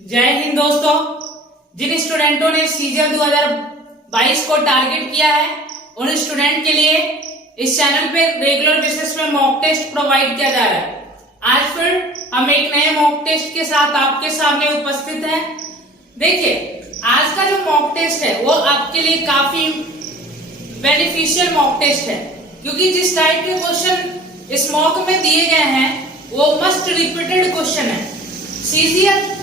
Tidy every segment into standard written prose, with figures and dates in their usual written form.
जय हिंद दोस्तों। जिन स्टूडेंटों ने सीजन 2022 को टारगेट किया है उन स्टूडेंट के लिए इस चैनल पे रेगुलर बेसिस पे मॉक टेस्ट प्रोवाइड किया जा रहा है। आज फिर हम एक नए मॉक टेस्ट के साथ आपके सामने उपस्थित हैं। देखिए, आज का जो मॉक टेस्ट है वो आपके लिए काफी बेनिफिशियल मॉक टेस्ट है, क्योंकि जिस टाइप के क्वेश्चन इस मॉक में दिए गए हैं वो मस्ट रिपीटेड क्वेश्चन है। सीजीएल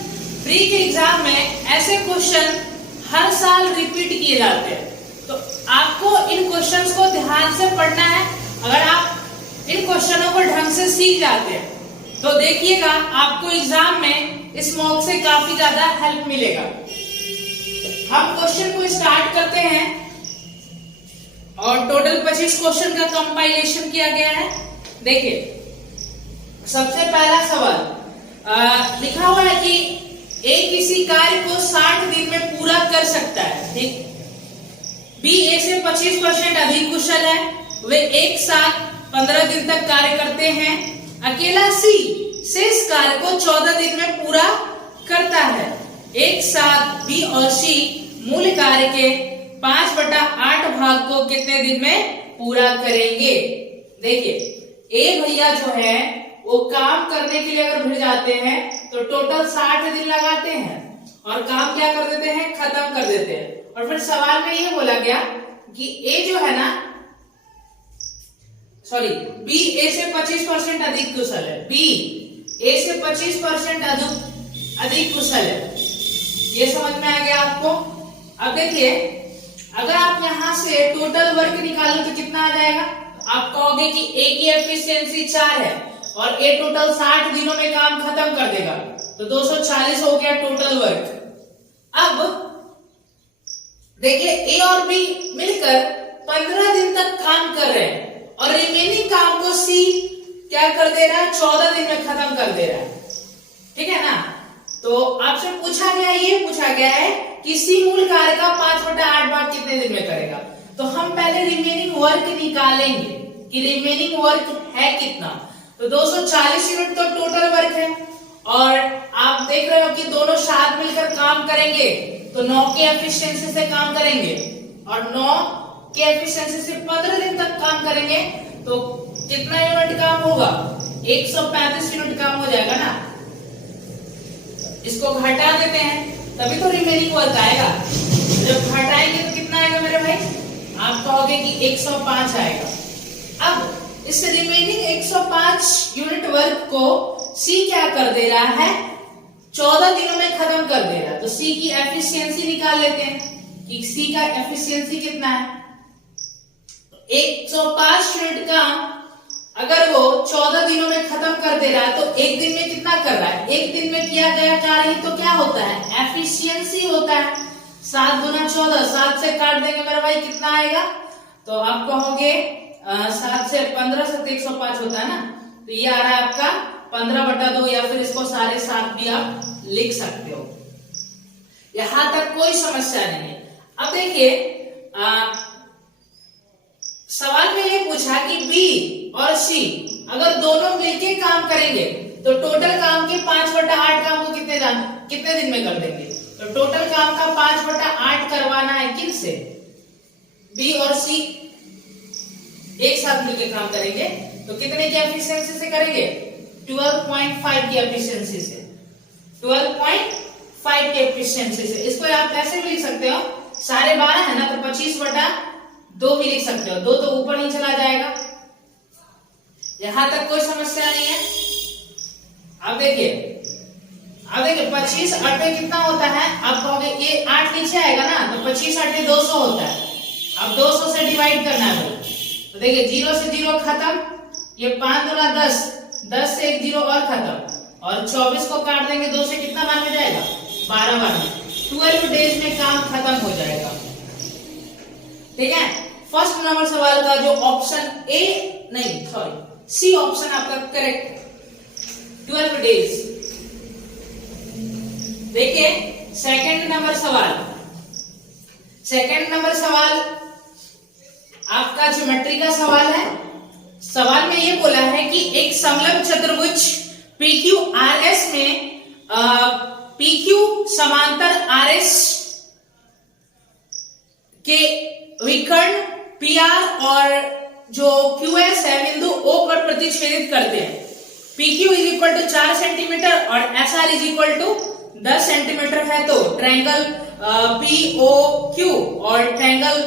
प्री के एग्जाम में ऐसे क्वेश्चन हर साल रिपीट किए जाते हैं, तो आपको इन क्वेश्चंस को ध्यान से पढ़ना है। अगर आप इन क्वेश्चनों को ढंग से सीख जाते हैं तो देखिएगा आपको एग्जाम में इस मॉक से काफी ज्यादा हेल्प मिलेगा। हम क्वेश्चन को स्टार्ट करते हैं और टोटल 25 क्वेश्चन का कंपाइलेशन किया गया है। देखिए, सबसे पहला सवाल लिखा हुआ है कि ए किसी कार्य को 60 दिन में पूरा कर सकता है। ठीक, बी ए से 25% अधिक कुशल है, वे एक साथ 15 दिन तक कार्य करते हैं। अकेला सी शेष कार्य को 14 दिन में पूरा करता है। एक साथ बी और सी मूल कार्य के 5/8 भाग को कितने दिन में पूरा करेंगे। देखिए, ए भैया जो है वो काम करने के लिए अगर भिड़ जाते हैं तो टोटल 60 दिन लगाते हैं और काम क्या कर देते हैं, खत्म कर देते हैं। और फिर सवाल में ये बोला गया कि ए जो है ना, सॉरी, बी ए से 25% अधिक कुशल है। बी ए से 25% अधिक कुशल है। ये समझ में आ गया आपको। अब देखिए, अगर आप यहां से टोटल वर्क निकालो तो कितना आ जाएगा। आप कहोगे कि ए की एफिशिएंसी 4 है और ए टोटल 60 दिनों में काम खत्म कर देगा, तो 240 हो गया टोटल वर्क। अब देखिए, ए और बी मिलकर 15 दिन तक काम कर रहे हैं और रिमेनिंग काम को सी क्या कर दे रहा है, 14 दिन में खत्म कर दे रहा है। ठीक है ना। तो आपसे पूछा गया है कि सी मूल कार्य का 5/8 भाग कितने दिन में करेगा। तो हम पहले रिमेनिंग वर्क निकालेंगे कि रिमेनिंग वर्क है कितना। तो 240 यूनिट तो टोटल वर्क है और आप देख रहे हो कि दोनों साथ मिलकर काम करेंगे तो 9 के एफिशिएंसी से काम करेंगे और 9 के एफिशिएंसी से 15 दिन तक काम करेंगे तो कितना यूनिट काम होगा, 135 यूनिट काम हो जाएगा ना। इसको घटा देते हैं तभी तो रिमेनिंग वर्क आएगा। जब घटाएंगे तो कितना आएगा मेरे भाई, आप कहोगे कि 105 आएगा। अब इस रिमेनिंग 105 यूनिट वर्क को सी क्या कर दे रहा है, 14 दिनों में खत्म कर दे रहा है। तो सी की एफिशिएंसी निकाल लेते हैं कि सी का एफिशिएंसी कितना है। 105 यूनिट का अगर वो 14 दिनों में खत्म कर दे रहा है तो एक दिन में कितना कर रहा है, एक दिन में किया गया कार्य तो क्या होता है, एफिशिएंसी होता है। 7 गुना 14, 7 से काट देंगे मेरा भाई, कितना आएगा। तो आप कहोगे 7 से 15 से 105 होता है ना, तो ये आ रहा है आपका 15/2, या फिर इसको सारे 7 भी आप लिख सकते हो। यहां तक कोई समस्या नहीं है। अब देखिए, सवाल में ये पूछा कि बी और सी अगर दोनों मिलके काम करेंगे तो टोटल काम के 5/8 काम को कितने दिन में कर देंगे। तो टोटल काम का 5/8 करवाना है किनसे, बी और सी एक साथ मिलकर काम करेंगे तो कितने की एफिशिएंसी से करेंगे, 12.5 की एफिशिएंसी से, 12.5 की एफिशिएंसी से। इसको आप कैसे भी लिख सकते हो, 12.5 है ना तो 25/2 भी लिख सकते हो, 2 तो ऊपर नहीं चला जाएगा। यहां तक कोई समस्या नहीं है। अब देखिए 25 8 कितना होता है, आप कहोगे ये 8 नीचे आएगा ना, तो 25 8 200 होता है। अब 200 से डिवाइड करना है तो देखिए 0 से 0 खत्म, ये 5 गुना 10, 10 से 1 0 और खत्म, और 24 को काट देंगे 2 से, कितना बार में जाएगा, 12 बार में। 12 डेज में काम खत्म हो जाएगा। ठीक है। फर्स्ट नंबर सवाल का जो ऑप्शन ए, नहीं सॉरी, सी ऑप्शन आपका करेक्ट है, 12 डेज। देखिए, सेकंड नंबर सवाल आपका ज्योमेट्री का सवाल है। सवाल में ये बोला है कि एक समलंब चतुर्भुज PQRS में PQ समांतर RS के विकर्ण PR और जो QS है बिंदु O पर प्रतिच्छेदित करते हैं। PQ is equal to 4 centimetre और SR is equal to 10 centimetre है, तो ट्रायंगल POQ और ट्रायंगल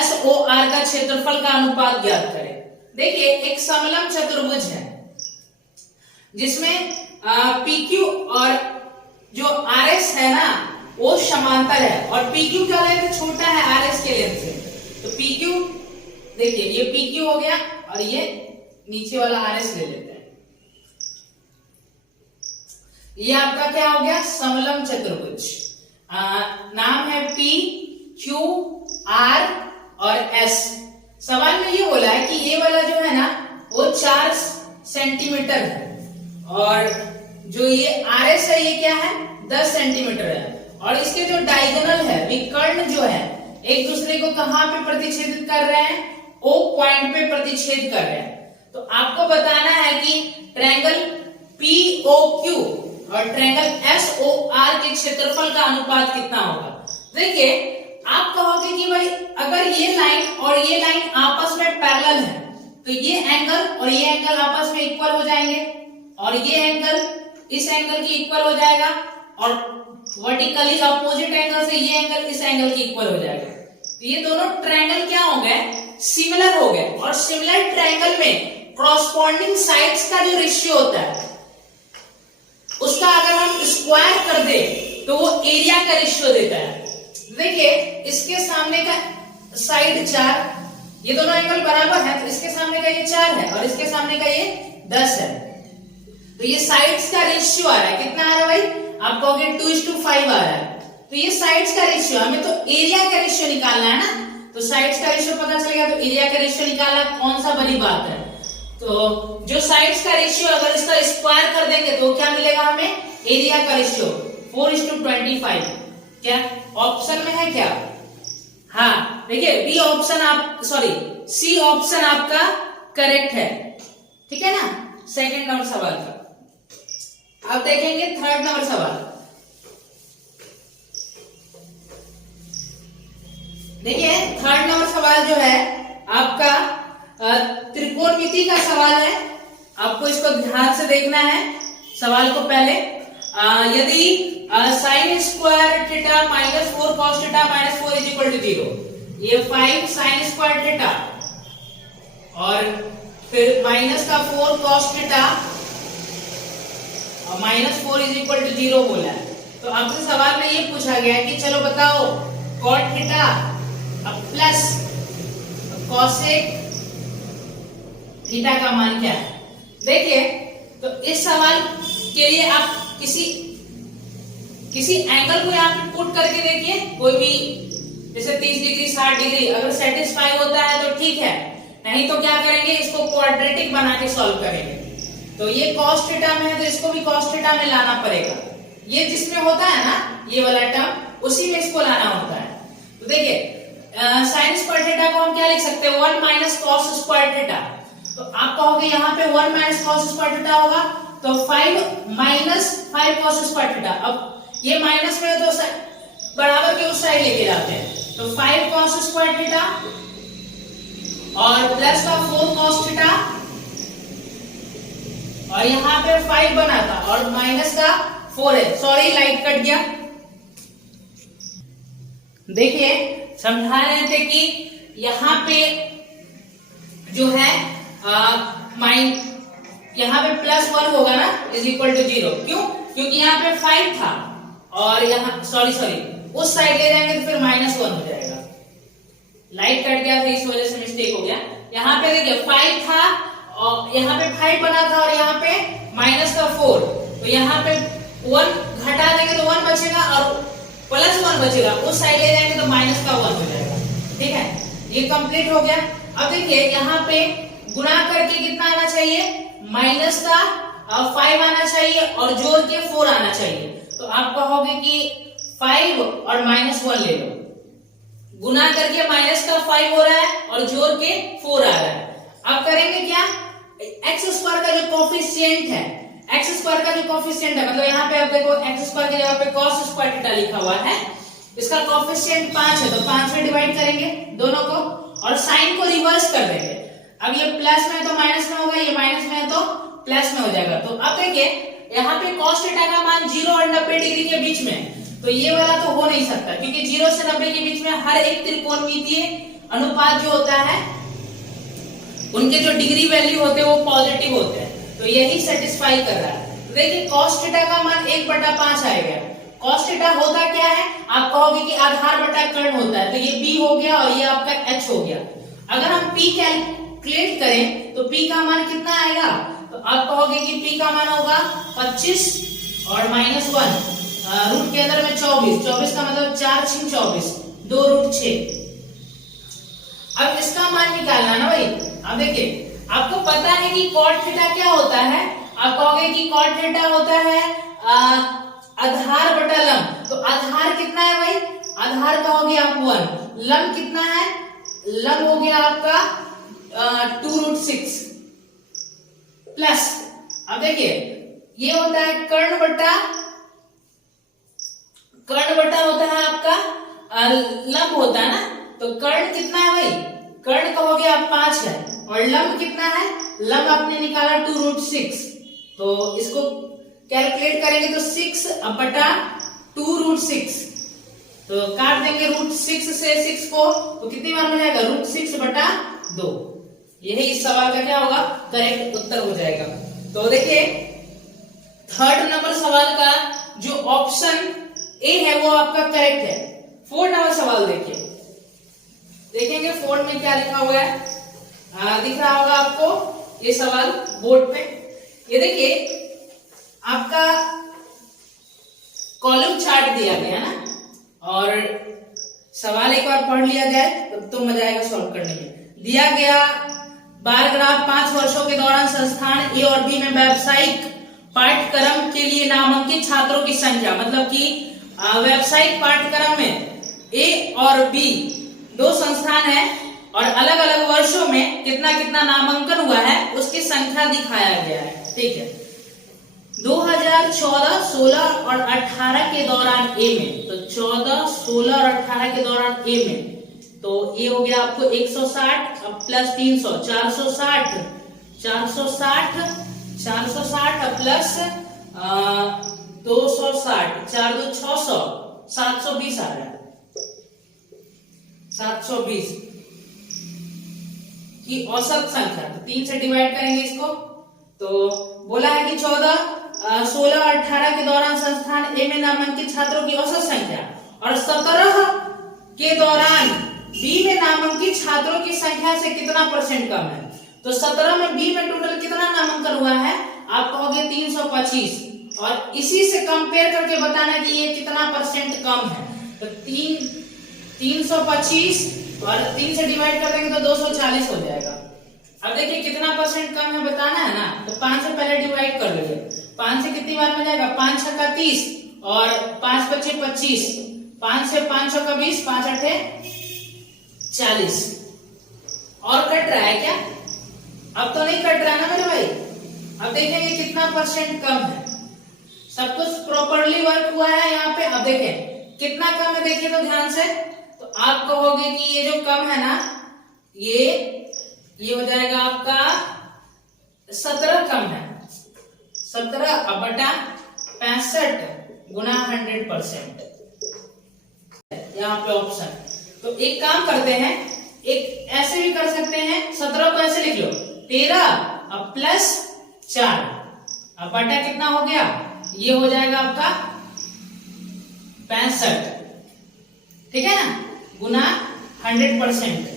SOR का क्षेत्रफल का अनुपात ज्ञात करें। देखिए एक समलंब चतुर्भुज है जिसमें PQ और जो RS है ना वो समांतर है और PQ का लेंथ छोटा है RS के लेंथ से, तो PQ देखिए ये PQ हो गया और ये नीचे वाला RS ले लेते हैं। ये आपका क्या हो गया, समलंब चतुर्भुज। नाम है P Q R और S। सवाल में ये बोला है कि ये वाला जो है ना वो 4 सेंटीमीटर है और जो ये RS है ये क्या है 10 सेंटीमीटर है और इसके जो डायगोनल है विकर्ण जो है एक दूसरे को कहां पे प्रतिच्छेदित कर रहे हैं, O पॉइंट पे प्रतिच्छेद कर रहे हैं। तो आपको बताना है कि ट्रायंगल POQ और ट्रायंगल SOR के क्षेत्रफल का अनुपात कितना होगा। देखिए आप कहोगे कि भाई अगर ये लाइन और ये लाइन आपस में पैरेलल है तो ये एंगल और ये एंगल आपस में इक्वल हो जाएंगे और ये एंगल इस एंगल की इक्वल हो जाएगा और वर्टिकली अपोजिट एंगल से ये एंगल इस एंगल की इक्वल हो जाएगा। तो ये दोनों ट्रायंगल क्या हो गए, सिमिलर हो गए और सिमिलर ट्रायंगल में कॉरस्पॉन्डिंग साइड्स का जो रेशियो होता है उसका अगर हम स्क्वायर कर दे तो वो एरिया का रेशियो देता है। देखिए इसके सामने का साइड 4, ये दोनों एंगल बराबर है तो इसके सामने का ये 4 है और इसके सामने का ये 10 है, तो ये साइड्स का रेशियो आ रहा है, कितना आ रहा है भाई, आप कहोगे 2:5 आ रहा है। तो ये साइड्स का रेशियो, हमें तो एरिया का रेशियो निकालना है ना, तो साइड्स का रेशियो पता चल गया तो एरिया का रेशियो निकालना कौन सा बड़ी बात है। तो जो साइड्स का रेशियो अगर इसका स्क्वायर कर देंगे तो क्या मिलेगा हमें, एरिया का रेशियो 4:25। क्या ऑप्शन में है क्या, हाँ देखिए बी ऑप्शन आप सी ऑप्शन आपका करेक्ट है, ठीक है ना। सेकंड नंबर सवाल का अब देखेंगे थर्ड नंबर सवाल। देखिए थर्ड नंबर सवाल जो है आपका त्रिकोणमिति का सवाल है, आपको इसको ध्यान से देखना है सवाल को। पहले यदि sine square theta minus 4 cos theta minus 4 is equal to 0, ये 5 साइन स्क्वायर थीटा और फिर माइनस का 4 कॉस थीटा और माइनस 4 इज इक्वल टू 0 बोला है। तो आपसे सवाल में ये पूछा गया है कि चलो बताओ cot theta plus cosec theta का मान क्या है। देखिए तो इस सवाल के लिए आप किसी एंगल को यहाँ पे पुट करके देखिए, कोई भी जैसे 30 डिग्री 60 डिग्री, अगर सेटिस्फाई होता है तो ठीक है, नहीं तो क्या करेंगे इसको क्वाड्रेटिक बना के सॉल्व करेंगे। तो ये cos थीटा में है तो इसको भी cos थीटा में लाना पड़ेगा, ये जिसमें होता है ना ये वाला टर्म उसी में इसको लाना होता है। तो देखिए साइन स्क्वायर थीटा को हम क्या लिख सकते हैं, 1 माइनस कॉस स्क्वायर थीटा। तो आप कहोगे यहाँ पे 1 माइनस कॉस स्क्वायर थीटा होगा तो 5 माइनस 5 कॉस स्क्वायर थीटा। अब ये माइनस में तो बराबर के उस साइड लेके जाते हैं, तो 5 कॉस स्क्वायर थीटा और प्लस का 4 कॉस थीटा और यहाँ पे 5 बना था और माइनस का 4 है। सॉरी लाइट कट गया। देखिए समझा रहे थे कि यहाँ पे जो है यहाँ पे +1 होगा ना इज इक्वल टू 0, क्यों, क्योंकि यहाँ पे 5 था और यहाँ सॉरी उस साइड ले जाएंगे तो फिर -1 हो जाएगा। लाइट कट गया था इस वजह से मिस्टेक हो गया। यहाँ पे देखिए 5 था और यहाँ पे 5 बना था और यहाँ पे माइनस का 4, तो यहाँ पे 1 घटा देंगे तो 1 बचेगा और +1 बचेगा, उस साइड ले जाएंगे तो माइनस का 1 हो जाएगा। ठीक है, ये कंप्लीट हो गया। अब देखिए यहाँ पे गुणा करके कितना आना चाहिए, माइनस का 5 आना चाहिए और जोड़ के 4 आना चाहिए। तो आप कहोगे कि 5 और -1 ले लो, गुना करके माइनस का 5 हो रहा है और जोड़ के 4 आ रहा है। अब करेंगे क्या, x स्क्वायर का जो कोफिशिएंट है, एक्स स्क्वायर का जो कोफिशिएंट है, मतलब यहाँ पे आप देखो एक्स स्क्वायर की जगह पे कॉस स्क्वायर थीटा लिखा हुआ है, इसका कोफिशिएंट 5 है तो 5 में डिवाइड करेंगे दोनों को और साइन को रिवर्स कर देंगे। अब ये प्लस में है तो माइनस में होगा, ये माइनस में है तो प्लस में हो जाएगा। तो अब देखिए यहाँ पे cos थीटा का मान 0 और 90 डिग्री के बीच में है, तो ये वाला तो हो नहीं सकता क्योंकि 0 से 90 के बीच में हर एक त्रिकोणमितीय अनुपात जो होता है उनके जो डिग्री वैल्यू होते हैं वो पॉजिटिव होते हैं, तो यही सेटिस्फाई कर रहा है। तो देखिए cos थीटा का मान 1/5 आएगा। cos थीटा होता क्या है, आप कहोगे कि आधार बटा कर्ण होता है, तो ये b हो गया और ये आपका h हो गया। अगर हम p कैलकुलेट करें तो p का मान कितना आएगा, तो आप कहोगे कि p का मान होगा 25 और -1 रूट के अंदर में 24 का मतलब 4 × 24 2√6। अब इसका मान निकालना ना भाई। अब देखिए आपको पता है कि cot थीटा क्या होता है, आप कहोगे कि cot थीटा होता है आधार बटा लंब। तो आधार कितना है भाई, आधार कहोगे आप 1, लंब कितना है, लंब हो गया आपका 2√6 प्लस। अब देखिए ये होता है कर्ण बटा होता है आपका लंब होता है ना, तो कर्ण कितना है भाई, कर्ण कहोगे आप 5 है और लंब कितना है, लंब आपने निकाला 2√6, तो इसको कैलकुलेट करेंगे तो 6 बटा 2√6, तो काट देंगे √6 से 6 को, तो कितनी बार में जाएगा √6/2। यही इस सवाल का क्या होगा, करेक्ट उत्तर हो जाएगा। तो देखिए थर्ड नंबर सवाल का जो ऑप्शन ए है वो आपका करेक्ट है। फोर्थ नंबर सवाल देखिए, देखेंगे फोर्थ में क्या लिखा हुआ है, दिख रहा होगा आपको ये सवाल बोर्ड पे। ये देखिए आपका कॉलम चार्ट दिया गया ना, और सवाल एक बार पढ़ लिया जाए तब तो मजा आएगा सॉल्व करने में। दिया गया बार ग्राफ 5 वर्षों के दौरान संस्थान ए और बी में व्यावसायिक पाठ्यक्रम के लिए नामांकित छात्रों की संख्या, मतलब कि व्यावसायिक पाठ्यक्रम में ए और बी दो संस्थान है और अलग अलग वर्षों में कितना कितना नामांकन हुआ है उसकी संख्या दिखाया गया है। ठीक है, 2014, 16 और 18 के दौरान ए में, तो 14, 16 और 18 के दौरान ए में, तो ये हो गया आपको 160 अब प्लस 300 460 प्लस 260 4 2 600 720 आ रहा है, 720 की औसत संख्या। तो 3 से डिवाइड करेंगे इसको, तो बोला है कि 14, 16 और 18 के दौरान संस्थान ए में नामांकित छात्रों की औसत संख्या और 17 के दौरान बी में नामांकित छात्रों की संख्या से कितना % कम है। तो 17 में बी में टोटल कितना नामांकन हुआ है, आप कहोगे 325, और इसी से कंपेयर करके बताना कि ये कितना % कम है। तो 325 और 3 से डिवाइड कर देंगे तो 240 हो जाएगा। अब देखिए कितना % कम है बताना है ना, तो 5 से पहले डिवाइड कर लीजिए। 5 से कितनी बार में जाएगा, 5 6 का 30 और 5 5 25, 5 से 5 6 का 20, 5 8 40। और कट रहा है क्या, अब तो नहीं कट रहा ना मेरे भाई। अब देखेंगे कितना % कम है, सब कुछ प्रॉपरली वर्क हुआ है यहाँ पे। अब देखें कितना कम है, देखिए तो ध्यान से, तो आप कहोगे कि ये जो कम है ना, ये हो जाएगा आपका 17 कम है, 17/65 गुना 100% यहाँ पे ऑप्शन। तो एक काम करते हैं, एक ऐसे भी कर सकते हैं, 17 को ऐसे लिख लो 13 अब प्लस 4 अब बटा कितना हो गया, ये हो जाएगा आपका 65, ठीक है ना, गुना 100%।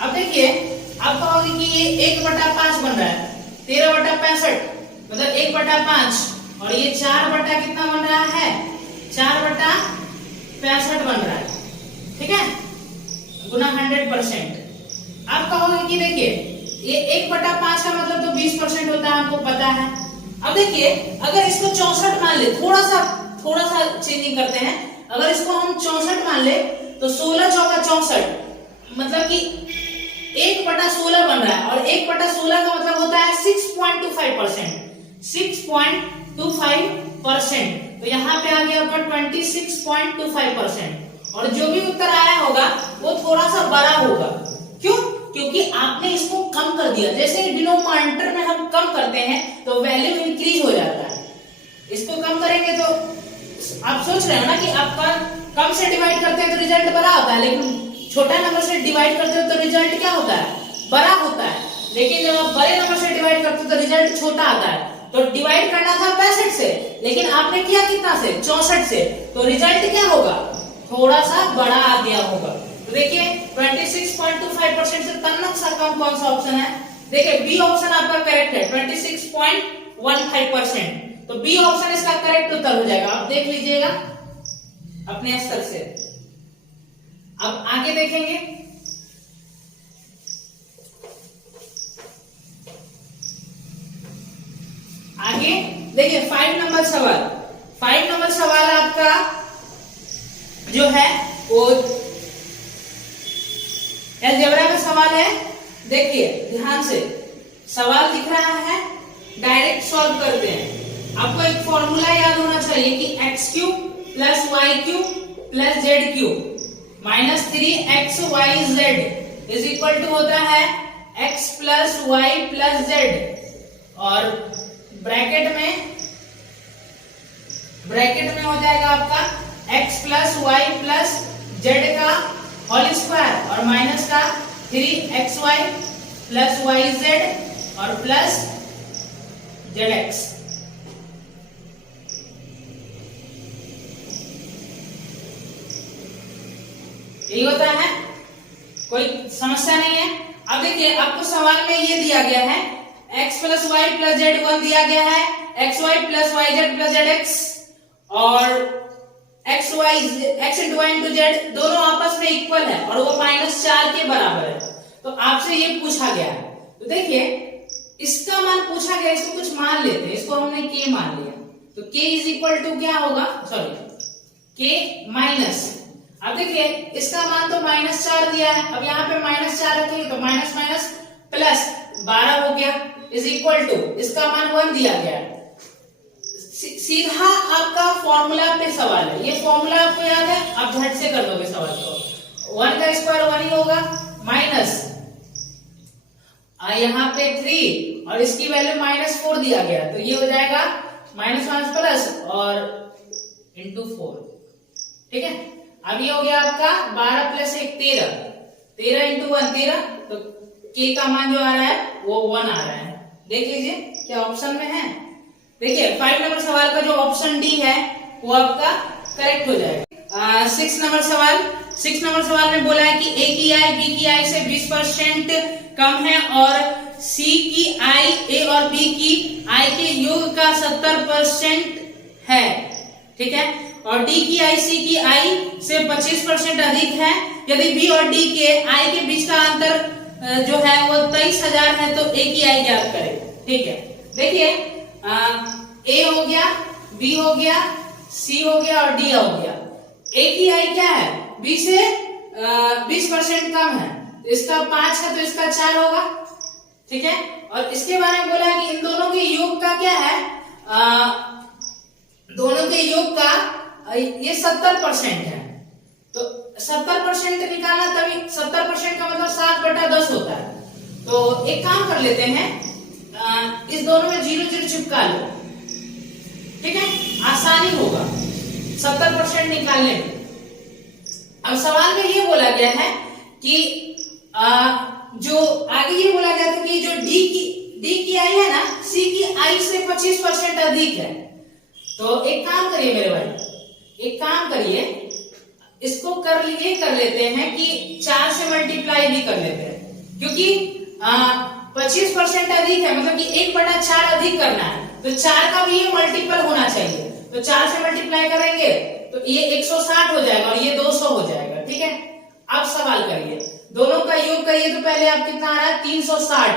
अब देखिए आप कहोगे कि ये 1/5 बन रहा है, 13/65 मतलब 1/5, और ये 4 कितना बन रहा है, 4/65 बन रहा है, ठीक है, गुना 100%। आप कहोगे कि देखिए ये 1/5 का मतलब तो 20% होता है, आपको पता है। अब देखिए अगर इसको 64 मान ले, थोड़ा सा चेंजिंग करते हैं, अगर इसको हम 64 मान ले तो 16 चौका 64 मतलब कि 1/16 बन रहा है, और 1/16 का मतलब होता है 6.25%। 6.25 26.25%। तो यहाँ पे आ गया आपका 26.25%। और जो भी उत्तर आया होगा वो थोड़ा सा बड़ा होगा। क्यों? क्योंकि आपने इसको कम कर दिया। जैसे डिनोमिनेटर में हम कम करते हैं तो वैल्यू इंक्रीज हो जाता है। इसको कम करेंगे तो आप सोच रहे हो ना कि आपका कम से डिवाइड करते हैं तो रिजल्ट बड़ा होता है, लेकिन छोटा नंबर से डिवाइड करते हो तो रिजल्ट क्या होता है? बड़ा होता है। लेकिन जब आप बड़े नंबर से डिवाइड करते हो तो रिजल्ट छोटा आता है। तो डिवाइड करना था 65 से, लेकिन आपने किया कितना से? 64 से। तो रिजल्ट क्या होगा? थोड़ा सा बड़ा आ गया होगा। तो देखिए 26.25% से तन्नक सा कम कौन सा ऑप्शन है? देखिए बी ऑप्शन आपका करेक्ट है, 26.15%। तो बी ऑप्शन इसका करेक्ट उत्तर हो जाएगा। आप देख लीजिएगा अपने स्तर से। अब आगे देखेंगे। आगे देखिए 5 नंबर सवाल। 5 नंबर सवाल आपका जो है वो अलजेब्रा का सवाल है। देखिए ध्यान से, सवाल दिख रहा है, डायरेक्ट सॉल्व करते हैं। आपको एक फॉर्मूला याद होना चाहिए कि x cube plus y cube plus z cube minus 3xyz is equal to होता है x plus Y plus z. और ब्रैकेट में हो जाएगा आपका x plus Y plus z का होल स्क्वायर और माइनस का 3xy प्लस yz और प्लस zx। यही होता है, कोई समस्या नहीं है। अब देखिए आपको सवाल में ये दिया गया है x plus Y plus Z 1 दिया गया है, X Y plus Y Z plus Z X और X into Y into Z दोनों आपस में इक्वल है और वो -4 के बराबर है। तो आपसे ये पूछा गया है। तो देखिए इसका मान पूछा गया, इसको कुछ मान लेते हैं, इसको हमने k मान लिया। तो k इज इक्वल टू क्या होगा? सॉरी k माइनस, अब देखिए इसका मान तो -4 दिया है। अब यहाँ पे -4 रखेंगे तो माइनस माइनस प्लस 12 हो गया इज इक्वल टू इसका मान 1 दिया गया है। सीधा आपका फॉर्मूला पे सवाल है, ये फॉर्मूला आपको याद है, आप झट से कर दोगे सवाल को। 1 का स्क्वायर 1 ही होगा माइनस यहाँ पे 3 और इसकी वैल्यू -4 दिया गया, तो ये हो जाएगा माइनस माइनस प्लस और इंटू 4। ठीक है, अब ये हो गया आपका 12 प्लस 1 13, 13 इंटू 1 13। तो k का मान जो आ रहा है वो 1 आ रहा है। देख लीजिए क्या ऑप्शन में है। देखिए 5 नंबर सवाल का जो ऑप्शन डी है वो आपका करेक्ट हो जाएगा। 6 नंबर सवाल में बोला है कि a की आई b की आई से 20% कम है और c की आई a और b की आई के योग का 70% है। ठीक है, और d की आई c की आई से 25% अधिक है। यदि b और d के आई के बीच का अंतर जो है वो 23,000 है तो a की आई ज्ञात करें। ठीक है, देखिए a हो गया, b हो गया, c हो गया और d हो गया। a की आई क्या है? b से 20% कम है, तो इसका 5 है तो इसका 4 होगा। ठीक है, और इसके बारे में बोला है कि इन दोनों के योग का क्या है? दोनों के योग का ये 70% है। तो 70% निकालना, तभी 70% का मतलब 7/10 होता है। तो एक काम कर लेते हैं, इस दोनों में 0 0 चिपका लो। ठीक है, आसानी होगा 70% निकालने में। अब सवाल में ये बोला गया है कि जो आगे ये बोला गया था कि जो डी की आई है ना, सी की आई से 25% अधिक है। तो एक काम करिए मेरे भाई, एक काम करिए, इसको कर लेते हैं कि 4 से मल्टीप्लाई भी कर लेते हैं, क्योंकि 25% अधिक है मतलब कि 1/4 अधिक करना है, तो 4 का भी ये मल्टीपल होना चाहिए। तो 4 से मल्टीप्लाई करेंगे तो ये 160 हो जाएगा और ये 200 हो जाएगा। ठीक है, अब सवाल करिए, दोनों का योग करिए तो पहले आप कितना आ रहा है? 360।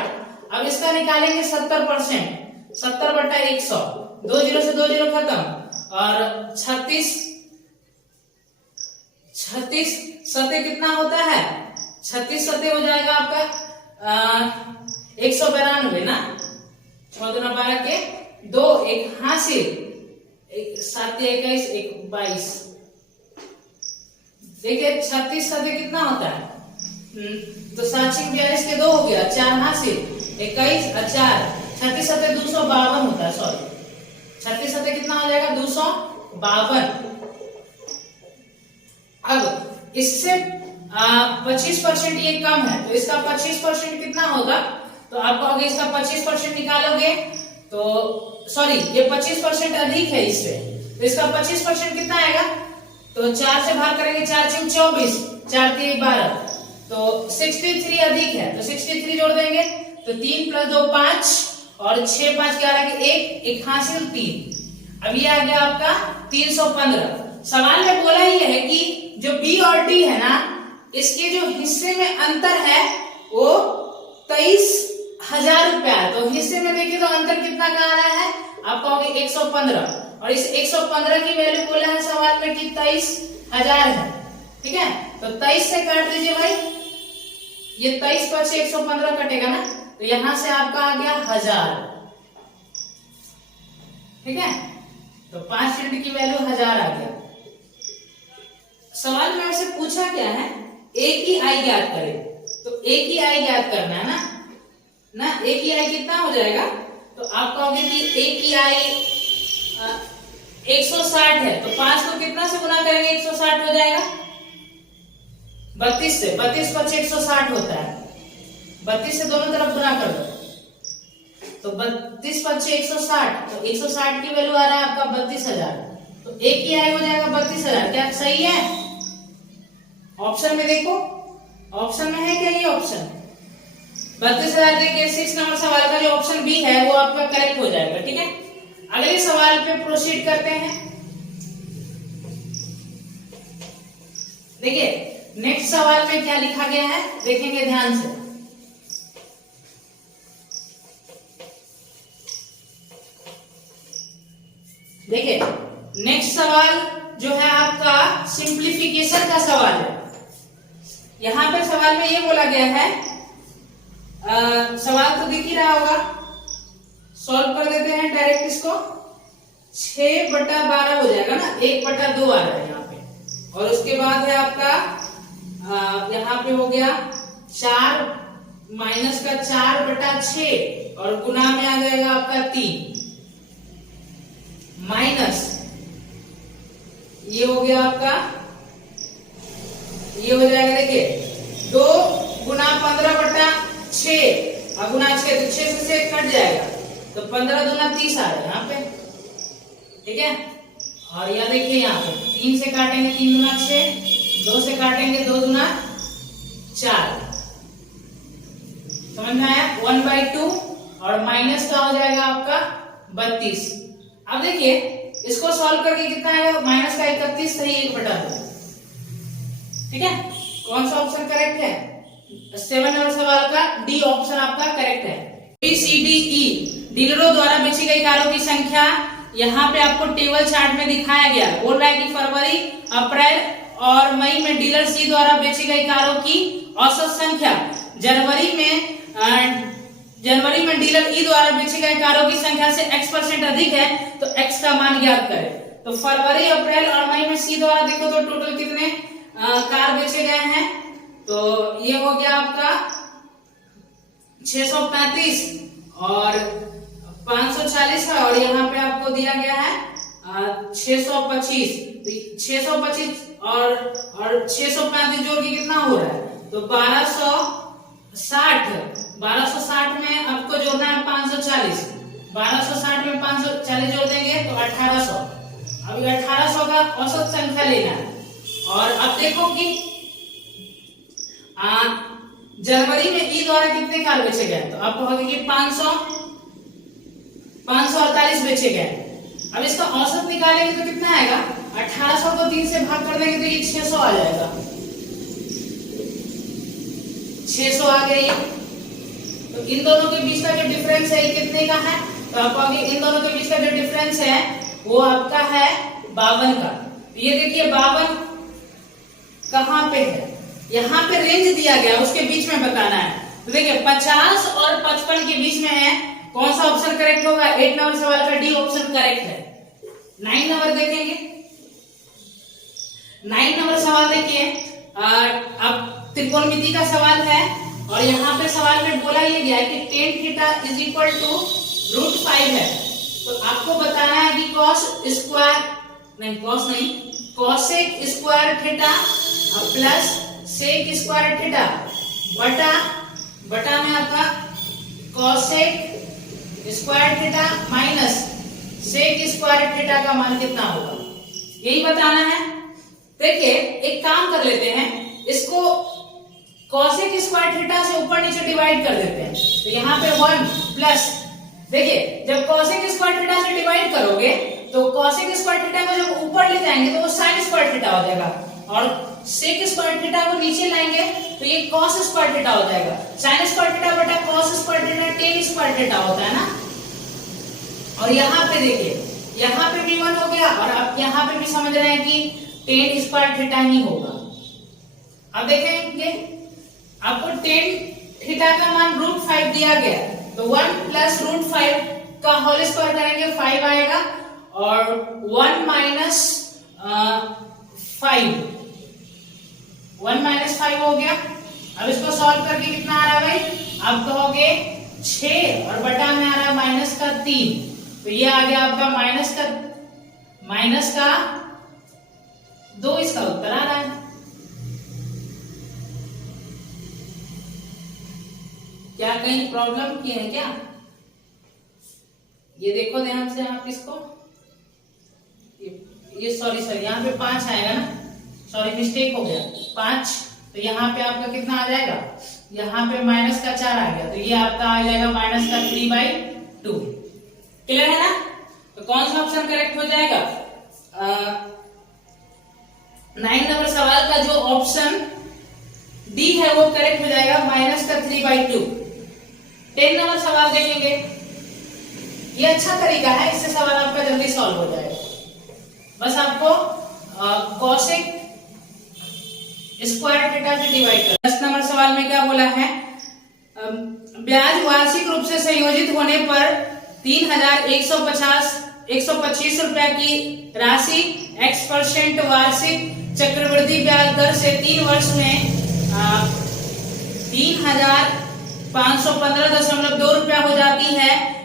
अब इसका निकालेंगे 70%, 70/100, 2 0 से 2 0 खत्म और 36 सते कितना होता है? 36 सते हो जाएगा आपका 192 ना, 14 12 के 2 एक हासिल, 7 21 1 22। देखिए 36 7 कितना होता है, तो 7 6 42 के 2 हो गया, 4 हासिल 21 और 4 36 7 252 होता है, सॉरी 36 7 कितना हो जाएगा 252। अब इससे 25% ये कम है, तो इसका 25% कितना होगा, तो आप कहोगे इसका 25% निकालोगे तो सॉरी ये 25% अधिक है इससे, तो इसका 25% कितना आएगा, तो 4 से भाग करेंगे, 4 6 24 4 3 12, तो 63 अधिक है, तो 63 जोड़ देंगे, तो 3 + 2 5 और 6 5 11 के 1 हासिल 3। अब ये आ गया आपका 315। सवाल में बोला ही है कि जो बी और डी है ना, इसके जो हिस्से में अंतर है वो 23,000 रुपया है। तो हिस्से में देखिए तो अंतर कितना का आ रहा है, आप कहोगे 115, और इस 115 की वैल्यू बोला है सवाल में कि 23,000 है। ठीक है, तो 23 से काट दीजिए भाई, ये 23 पर से 115 कटेगा ना, तो यहां से आपका आ गया 1000। ठीक है, तो 5 यूनिट की वैल्यू 1000 आ गया। सवाल में आपसे पूछा क्या है, ए की आई ज्ञात करें, तो ए की आई ज्ञात करना है ना, ए की आई कितना हो जाएगा, तो आप कहोगे कि ए की आई 160 है, तो 5 को कितना से गुना करेंगे, 160 हो जाएगा 32 से, 32 पर 160 होता है, 32 से दोनों तरफ गुना कर दो, तो 32 पर 160, तो 160 की वैल्यू आ रहा है आपका 32,000, तो ए की आई हो जाएगा 32,000। क्या सही है? ऑप्शन में देखो, ऑप्शन में है क्या ये ऑप्शन 32,000? देखिए 6 नंबर सवाल का जो ऑप्शन बी है वो आपका करेक्ट हो जाएगा। ठीक है, अगले सवाल पे प्रोसीड करते हैं। देखिए नेक्स्ट सवाल में क्या लिखा गया है, देखेंगे ध्यान से। देखिए नेक्स्ट सवाल जो है आपका सिंप्लीफिकेशन का सवाल है। यहां पर सवाल में ये बोला गया है, सवाल तो दिख ही रहा होगा, सॉल्व कर देते हैं डायरेक्ट इसको। 6/12 हो जाएगा ना, 1/2 आ रहा है यहाँ पे, और उसके बाद है आपका यहाँ पे हो गया 4 माइनस का 4/6 और गुना में आ जाएगा आपका 3 माइनस ये हो गया आपका, ये हो जाएगा देखिए 2 गुना 15/6 और गुना 6, तो 6 से 6 कट जाएगा, तो 15 दूना 30 आ रहा है यहाँ पे। ठीक है, और यह देखिए यहाँ पे 3 से काटेंगे 3 दूना 6, 2 से काटेंगे 2 दूना 4, समझ में आया, 1/2 और माइनस का हो जाएगा आपका 32। अब देखिए इसको सॉल्व करके कितना आएगा, माइनस का 31 सही 1/2। ठीक है, कौन सा ऑप्शन करेक्ट है, 7 नंबर सवाल का डी ऑप्शन आपका करेक्ट है। बी सी डी ई डीलरों द्वारा बेची गई कारों की संख्या यहाँ पे आपको टेबल चार्ट में दिखाया गया। बोल रहा है कि फरवरी, अप्रैल और मई में डीलर सी द्वारा बेची गई कारों की औसत संख्या जनवरी में डीलर ई द्वारा बेची गई कारों की संख्या से x% अधिक है, तो x का मान ज्ञात करें। तो फरवरी, अप्रैल और मई में सी द्वारा देखो तो टोटल कितने कार बेचे गए हैं, तो ये हो गया आपका 635 और 540 है, और यहाँ पे आपको दिया गया है 625, तो 625 और 635 जोड़ के कितना हो रहा है, तो 1260 में आपको जोड़ना है 540, 1260 में 540 जोड़ देंगे तो 1800। अभी 1800 का औसत संख्या लेना है, और अब देखो कि जनवरी में ई द्वारा कितने कार बेचे गए, तो आप कहोगे कि 548 बेचे गए। अब इसका औसत निकालेंगे तो कितना आएगा, 1800 को 3 से भाग कर देंगे तो ये 600 आ जाएगा, 600 आ गया। तो इन दोनों के बीच का जो डिफरेंस है ये कितने का है, तो आप कहोगे इन दोनों के बीच का जो डिफरेंस है वो आपका है 52 का। ये देखिए 52 कहाँ पे है, यहाँ पे रेंज दिया गया उसके बीच में बताना है। तो देखिए 50 और 55 के बीच में है कौन सा ऑप्शन करेक्ट होगा? 8 नंबर सवाल का डी ऑप्शन करेक्ट है। 9 नंबर देखेंगे। 9 नंबर सवाल देखिए, अब त्रिकोणमिति का सवाल है और यहाँ पे सवाल में बोला ये गया है कि tan theta is equal to √5 है। तो आपको बताना है कि cos cosec square theta plus sec square theta बटा में आपका cosec square theta minus sec square theta का मान कितना होगा, यही बताना है। देखिए एक काम कर लेते हैं, इसको कोसेक स्क्वायर थीटा से ऊपर नीचे डिवाइड कर देते हैं। तो यहाँ पे 1 प्लस, देखिए जब कोसेक स्क्वायर थीटा से डिवाइड करोगे तो कोसेक स्क्वायर थीटा को जब ऊपर ले जाएंगे तो वो साइन स्क्वायर थीटा हो जाएगा और सेक स्क्वायर थीटा को नीचे लाएंगे तो ये कॉस स्क्वायर थीटा हो जाएगा। साइन स्क्वायर थीटा बटा cos square theta tan square theta होता है ना। और यहाँ पे देखिए, यहाँ पे भी 1 हो गया और आप यहाँ पे भी समझ रहे हैं कि टेन स्क्वायर थीटा ही होगा। अब देखेंगे आपको टेन थीटा का मान √5 दिया गया, तो 1 प्लस √5 का होल स्क्वायर करेंगे 5 आएगा और 1 माइनस 5 हो गया। अब इसको सॉल्व करके कितना आ रहा है भाई? आप कहोगे 6 और बटा में आ रहा है -3, तो ये आ गया आपका माइनस का 2, इसका उत्तर आ रहा है। क्या कहीं प्रॉब्लम की है क्या? ये देखो ध्यान से आप इसको, ये सॉरी यहाँ पे 5 आएगा ना, सॉरी मिस्टेक हो गया 5, तो यहाँ पे आपका कितना आ जाएगा? यहाँ पे -4 आ गया, तो ये आपका आ जाएगा -3/2। क्लियर है ना? तो कौन सा ऑप्शन करेक्ट हो जाएगा? 9 नंबर सवाल का जो ऑप्शन डी है वो करेक्ट हो जाएगा, -3/2। 10 नंबर सवाल देखेंगे, ये अच्छा तरीका है, इससे सवाल आपका जल्दी सॉल्व हो जाएगा। बस आपको कोसेक स्क्वायर थीटा से डिवाइड कर। 10 नंबर सवाल में क्या बोला है? ब्याज वार्षिक रूप से संयोजित होने पर 3,125 रुपया की राशि x% वार्षिक चक्रवृद्धि ब्याज दर से 3 वर्ष में 3,515.2 रुपया हो जाती है।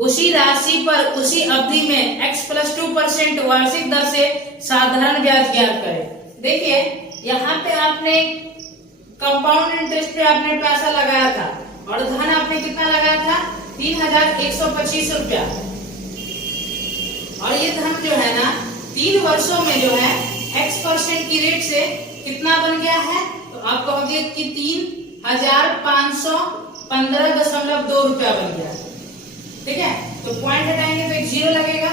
उसी राशि पर उसी अवधि में x + 2% वार्षिक दर से साधारण ब्याज ज्ञात करें। देखिए यहाँ पे आपने कंपाउंड इंटरेस्ट पे आपने पैसा लगाया था और धन आपने कितना लगाया था? 3,125 रुपया, और ये धन जो है ना 3 वर्षों में जो है x% की रेट से कितना बन गया है? तो आप कहोगे कि 3,515.2 रुपया बन गया। ठीक है, तो पॉइंट हटाएंगे तो एक 0 लगेगा।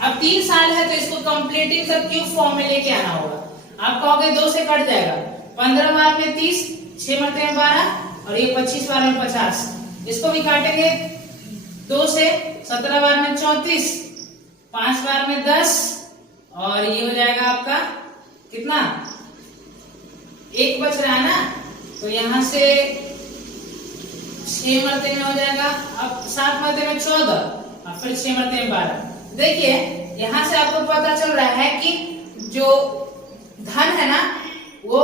अब 3 साल है तो इसको कंप्लीटिंग द क्यूब फॉर्म में लेके आना होगा। आप कहोगे 2 से कट जाएगा, 15 बार में 30, 6 मरते में 12 और ये 25 बार में 50। इसको भी काटेंगे 2 से, 17 बार में 34, 5 बार में 10 और ये हो जाएगा आपका कितना? 1 बच रहा है ना, तो यहां से 6 मरते में हो जाएगा, अब 7 मरते में 14 और फिर 6 मरते में 12। देखिए यहां से आपको पता चल रहा है कि जो धन है ना वो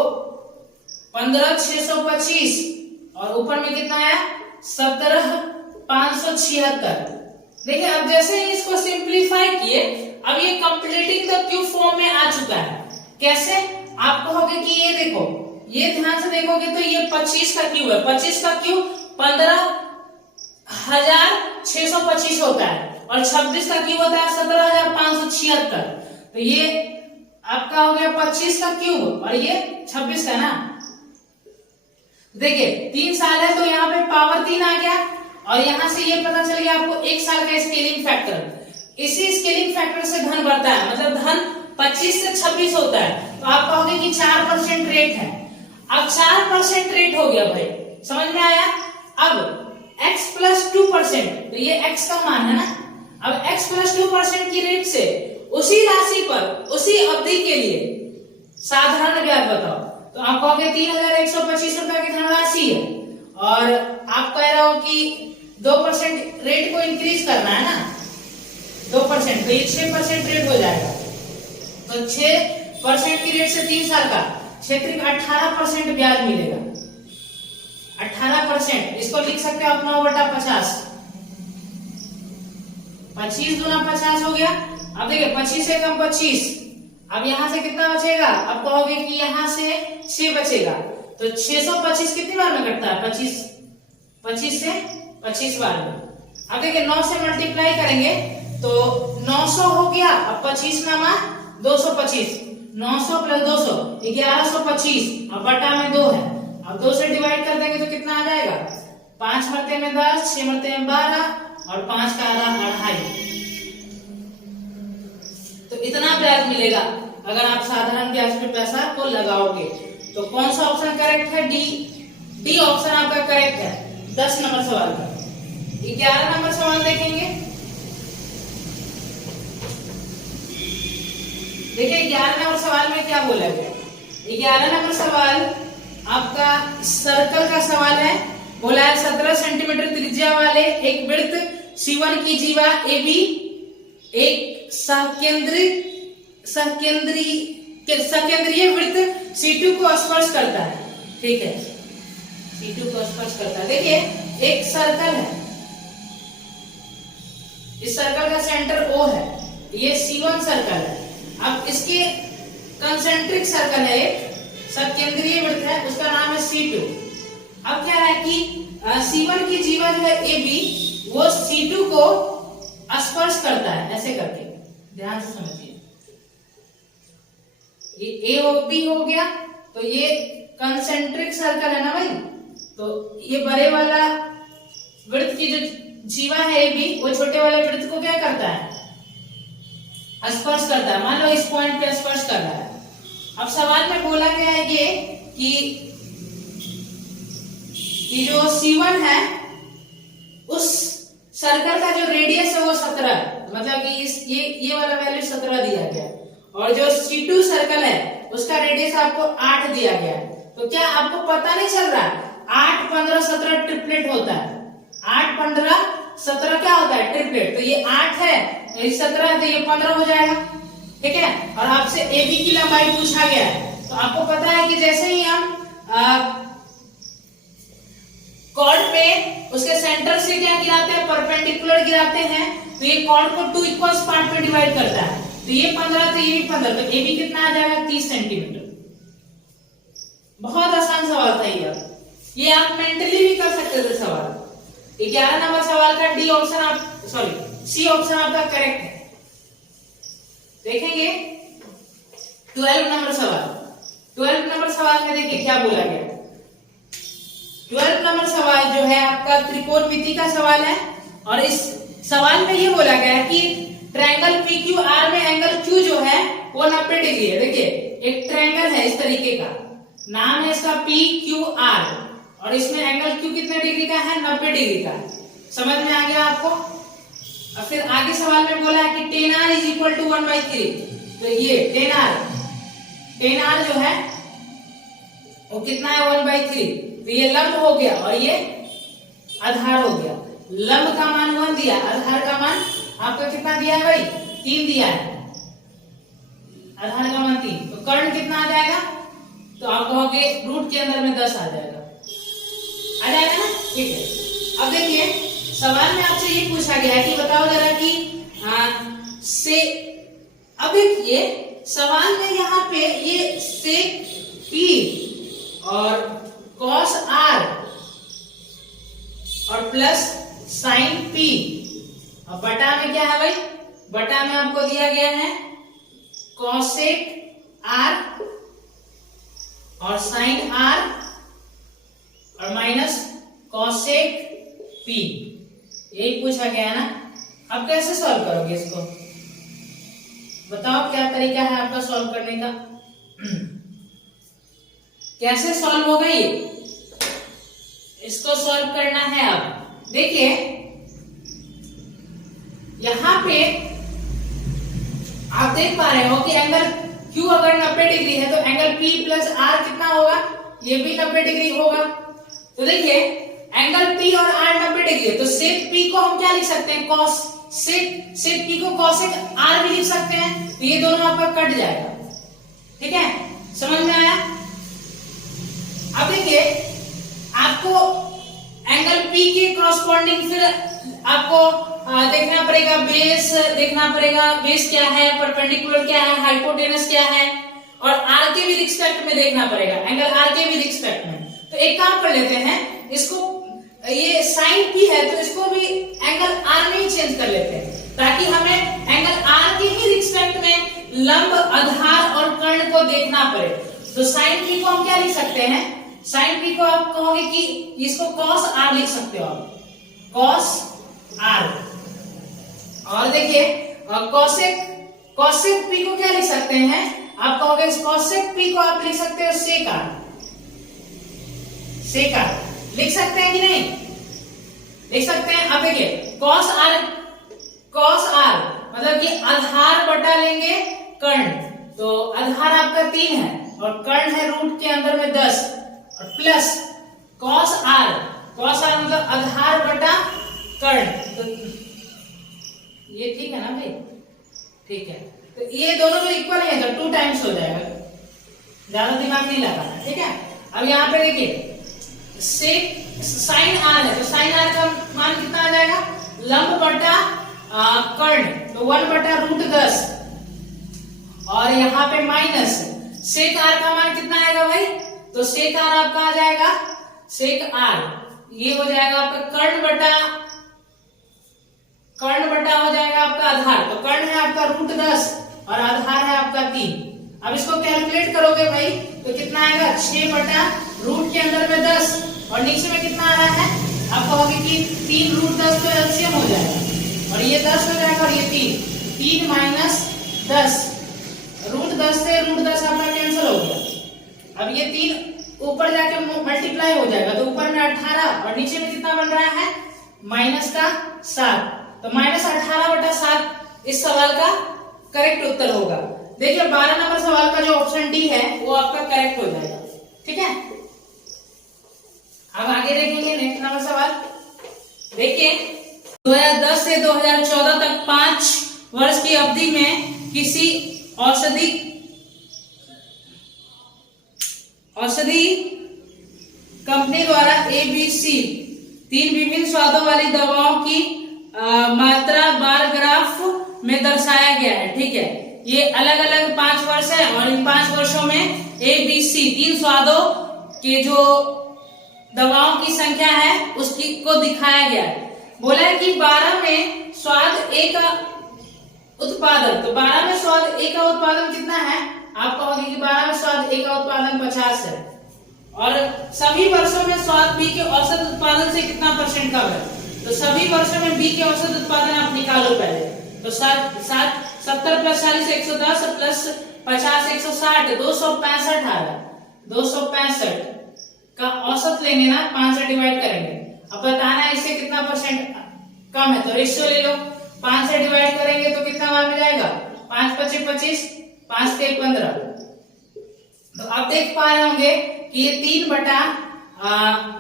15,625 और ऊपर में कितना आया? 17,576। देखिए अब जैसे ही इसको सिंप्लीफाई किए, अब ये कंप्लीटिंग द क्यूब फॉर्म में आ चुका है। कैसे? आप कहोगे कि ये देखो, ये ध्यान से देखोगे तो ये 25 का क्यूब है। 25 का क्यूब 15,625 होता है और 26 का क्यूब होता है 17,576। तो ये आपका हो गया 25 का क्यूब और ये 26 का ना। देखिए 3 साल है तो यहाँ पे पावर 3 आ गया और यहां से ये पता चल गया आपको 1 साल का स्केलिंग फैक्टर। इसी स्केलिंग फैक्टर से धन बढ़ता है, मतलब धन 25 से 26 होता है। तो आप कहोगे कि 4% रेट है। अब 4% रेट हो गया भाई, समझ में आया? अब x + 2%, तो ये x का मान है ना। अब x + 2% की रेट से उसी राशि पर उसी अवधि के लिए साधारण ब्याज बताओ। तो आप कहोगे 3,125 रुपए की धनराशि है और आप कह रहे हो कि 2% रेट को इंक्रीज करना है ना, 2%, तो ये 6% रेट हो जाएगा। तो 6% की रेट से 3 साल का क्षेत्रीय 18% ब्याज मिलेगा, 18%। इसको लिख सकते हो अपना बटा 50, 25 दूना 50 हो गया। अब देखिए 25 से कम 25, अब यहां से कितना बचेगा, अब कहोगे कि यहां से 6 बचेगा, तो 625 कितनी बार में कटता है, 25 से 25 बार में। अब देखिए 9 से मल्टीप्लाई करेंगे तो 900 हो गया, अब 25 में हमारा 225, 900 प्लस 200 1125, अब बटा में 2 है, अब 2 से डिवाइड कर देंगे तो कितना आ जाएगा, 5 मरते में 10, 6 मरते में 12 और 5 का आधा 2.5। तो इतना ब्याज मिलेगा अगर आप साधारण ब्याज पे पैसा को लगाओगे। तो कौन सा ऑप्शन करेक्ट है, डी ऑप्शन आपका करेक्ट है 10 नंबर सवाल का। 11 नंबर सवाल देखेंगे। देखिए 11 नंबर सवाल में क्या बोला गया, 11 नंबर सवाल आपका सर्कल का सवाल है। बोला है 17 सेंटीमीटर त्रिज्या वाले एक वृत्त C1 की जीवा AB एक सकेंद्रीय वृत्त C2 को स्पर्श करता है, ठीक है, C2 को स्पर्श करता है। देखिए एक सर्कल है, इस सर्कल का सेंटर O है, ये C1 सर्कल है। अब इसके कंसेंट्रिक सर्कल है, एक सकेंद्रीय वृत्त है, उसका नाम है C2। अब क्या है कि C1 की जीवा जो है AB वो C2 को स्पर्श करता है, ऐसे करके ध्यान से समझिए। ये AOB हो गया, तो ये कंसेंट्रिक सर्कल है ना भाई, तो ये बड़े वाला वृत्त की जो जीवा है AB वो छोटे वाले वृत्त को क्या करता है, स्पर्श करता है। मान लो इस पॉइंट पे स्पर्श कर रहा है। अब सवाल में बोला गया है ये कि जो C1 है उस सर्कल का जो रेडियस है वो 17 है, मतलब कि ये वाला वैल्यू 17 दिया गया है, और जो C2 सर्कल है उसका रेडियस आपको 8 दिया गया है। तो क्या आपको पता नहीं चल रहा, 8, 15, 17 ट्रिपलेट होता है, 8, 15, 17 क्या होता है, ट्रिपलेट। तो ये 8 है, ये 17 है, तो ये 15 हो जाएगा, ठीक है। और आपसे AB की लंबाई पूछा गया है, तो आपको पता है कि जैसे ही हम कॉर्ड पे उसके सेंटर से क्या गिराते हैं, परपेंडिकुलर गिराते हैं, तो ये कॉर्ड को 2 इक्वल पार्ट में डिवाइड करता है। तो ये 15, तो ये भी 15, तो AB कितना आ जाएगा, 30 सेंटीमीटर। बहुत आसान सवाल था ये आप मेंटली भी कर सकते थे सवाल। 11 नंबर सवाल का डी ऑप्शन आप सी ऑप्शन आपका करेक्ट है। देखेंगे 12 नंबर सवाल। 12 नंबर सवाल में देखिए क्या बोला गया। 12 नंबर सवाल जो है आपका त्रिकोणमिति का सवाल है, और इस सवाल में ये बोला गया है कि ट्रायंगल PQR में एंगल Q जो है वो 90 डिग्री है। देखिए एक ट्रायंगल है इस तरीके का, नाम है इसका PQR, और इसमें एंगल Q कितने डिग्री का है, 90 डिग्री का। समझ में आ गया आपको। और फिर आगे सवाल में बोला है कि tan r is equal to 1/3। तो ये tan r जो है वो कितना है, 1/3। तो ये लंब हो गया और ये आधार हो गया। लंब का मान 1 दिया, आधार का मान आपका कितना दिया है भाई, 3 दिया है, आधार का मान 3। तो कर्ण कितना आ जाएगा, तो आप कहोगे रूट के अंदर में 10 आ जाएगा ना, ठीक है। अब देखिए सवाल में आपसे ये पूछा गया है कि बताओ जरा कि अब देखिए सवाल में यहाँ पे ये सेक P और cos R और प्लस साइन P, अब बटा में क्या है भाई, बटा में आपको दिया गया है cosec R और साइन R और माइनस cosec P, यही पूछा गया है ना। अब कैसे सॉल्व करोगे इसको, बताओ क्या तरीका है आपका सॉल्व करने का, कैसे सॉल्व होगा ये, इसको सॉल्व करना है। अब देखिए यहां पे आप देख पा रहे हो कि एंगल Q अगर 90 डिग्री है तो एंगल P प्लस R कितना होगा, ये भी 90 डिग्री होगा। तो देखिए एंगल P और R 90 डिग्री है, तो सेक P को हम क्या लिख सकते हैं, कॉस सेक P को कॉसेक R भी लिख सकते हैं, तो ये दोनों आपका कट जाएगा। ठीक है, समझ में आया? अब देखिए आपको एंगल P के कॉरस्पॉन्डिंग फिर आपको देखना पड़ेगा बेस, देखना पड़ेगा बेस क्या है, परपेंडिकुलर क्या है, हाइपोटेनस क्या है, और आर के भी रिस्पेक्ट में देखना पड़ेगा, एंगल आर के भी रिस्पेक्ट में। तो एक काम कर लेते हैं, इसको ये साइन P है तो इसको भी एंगल आर में ही चेंज कर लेते हैं, ताकि हमें एंगल आर के ही रिस्पेक्ट में लंब, आधार और कर्ण को देखना पड़े। तो साइन P को हम क्या लिख सकते हैं, साइन P को आप कहोगे कि इसको कॉस आर लिख सकते हो आप, कॉस आर। और देखिए कॉसेक P को क्या लिख सकते हैं, आप कहोगे कॉसेक P को आप लिख सकते हो सेक आर, सेक आर लिख सकते हैं कि नहीं, लिख सकते हैं। अब देखिए कॉस आर मतलब कि आधार बटा लेंगे कर्ण, तो आधार आपका 3 है और कर्ण है रूट के अंदर में 10, और प्लस कॉस आर मतलब आधार बटा कर्ण, तो ये ठीक है ना भाई, ठीक है। तो ये दोनों तो इक्वल है तो 2 टाइम्स हो जाएगा, ज्यादा दिमाग नहीं लगाना। ठीक है, अब यहाँ पे देखिए सेक साइन आर है, तो साइन आर का मान कितना आ जाएगा, लंब बटा कर्ण, तो 1 बटा रूट 10, और यहाँ पे माइनस सेक आर का मान कितना आएगा भाई, तो सेक आर आपका आ जाएगा, सेक आर ये हो जाएगा आपका कर्ण बटा हो जाएगा आपका आधार, तो कर्ण है आपका रूट 10 और आधार है आपका 3। अब इसको कैलकुलेट करोगे भाई तो कितना आएगा, 6 बटा रूट के अंदर में 10 और नीचे में कितना आ रहा है, आप कहोगे कि 3 रूट 10 तो एलसीएम हो जाएगा, और ये 10 हो जाएगा और ये 3 माइनस 10, रूट 10 से रूट 10 आपका कैंसिल हो गया। अब ये 3 ऊपर जाके मल्टीप्लाई हो जाएगा, तो ऊपर में 18 और नीचे में कितना बन रहा है, माइनस का 7, तो माइनस 18 बटा 7 इस सवाल का करेक्ट उत्तर होगा। देखिए 12 नंबर सवाल का जो ऑप्शन डी है वो आपका करेक्ट हो जाएगा। ठीक है, अब आगे देखेंगे नेक्स्ट नंबर सवाल। देखिए 2010 से 2014 तक 5 वर्ष की अवधि में किसी औषधि कंपनी द्वारा ABC 3 विभिन्न स्वादों वाली दवाओं की मात्रा बार ग्राफ में दर्शाया गया है। ठीक है, ये अलग अलग 5 वर्ष है और इन 5 वर्षों में ABC 3 स्वादों के जो दवाओं की संख्या है उसकी को दिखाया गया है। बोला है कि 12 में स्वाद A का उत्पादन, तो 12 में स्वाद A का उत्पादन कितना है, आप कहोगे कि 12 में स्वाद A का उत्पादन 50 है, और सभी वर्षों में स्वाद B के औसत उत्पादन से कितना % कम है, तो सभी वर्षों में B के औसत उत्पादन आप निकालो पहले, तो 70 प्लस 40 110 प्लस 50 160 265 आ रहा, 265 का औसत लेंगे ना, 5 से डिवाइड करेंगे। अब बताना है इससे कितना % कम है, तो रेशियो ले लो, 5 से डिवाइड करेंगे तो कितना बार में जाएगा, 5 25 25 5 के 15। तो आप देख पा रहे होंगे कि ये 3 बटा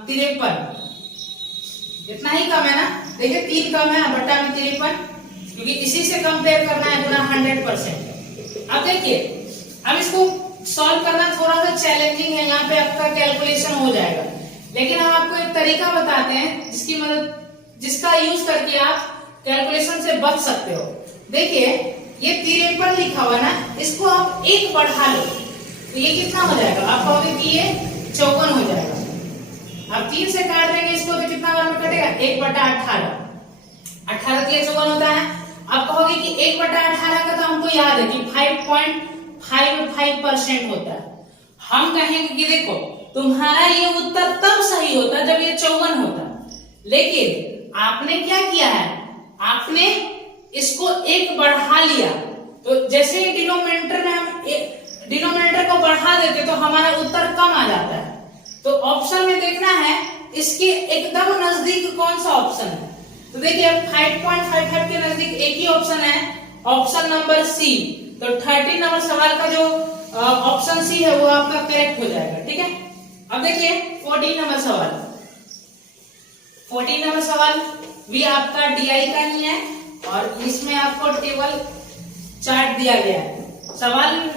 53 इतना ही कम है ना, देखिए 3 कम है बटा में 53, क्योंकि इसी से कंपेयर करना है पूरा 100%। अब देखिए अब इसको सॉल्व करना थोड़ा सा चैलेंजिंग है, यहाँ पे आपका कैलकुलेशन हो जाएगा, लेकिन हम आपको एक तरीका बताते हैं जिसका यूज करके आप कैलकुलेशन से बच सकते हो। देखिए ये 53 लिखा हुआ ना, इसको आप 1 बढ़ा लो तो ये कितना हो जाएगा, आप कहोगे कि ये 54 हो जाएगा। अब 3 से काट देंगे इसको तो कितना बार में कटेगा, 1 बटा 18, 18 के 54 होता है। आप कहोगे कि 1 बटा 18 का तो हमको याद है कि 5.55% होता है। हम कहेंगे कि देखो तुम्हारा ये उत्तर तब सही होता जब ये 54 होता, लेकिन आपने क्या किया है, आपने इसको 1 बढ़ा लिया, तो जैसे ही डिनोमिनेटर में हम डिनोमिनेटर को बढ़ा देते तो हमारा उत्तर कम आ जाता है। तो ऑप्शन में देखना है इसके एकदम नजदीक कौन सा ऑप्शन है, तो देखिए 5.55 के नजदीक एक ही ऑप्शन है, ऑप्शन नंबर सी। तो 13 नंबर सवाल का जो ऑप्शन सी है वो आपका करेक्ट हो जाएगा। ठीक है, अब देखिए 14 नंबर सवाल। 14 नंबर सवाल भी आपका डीआई का ही है और इसमें आपको टेबल चार्ट दिया गया है। सवाल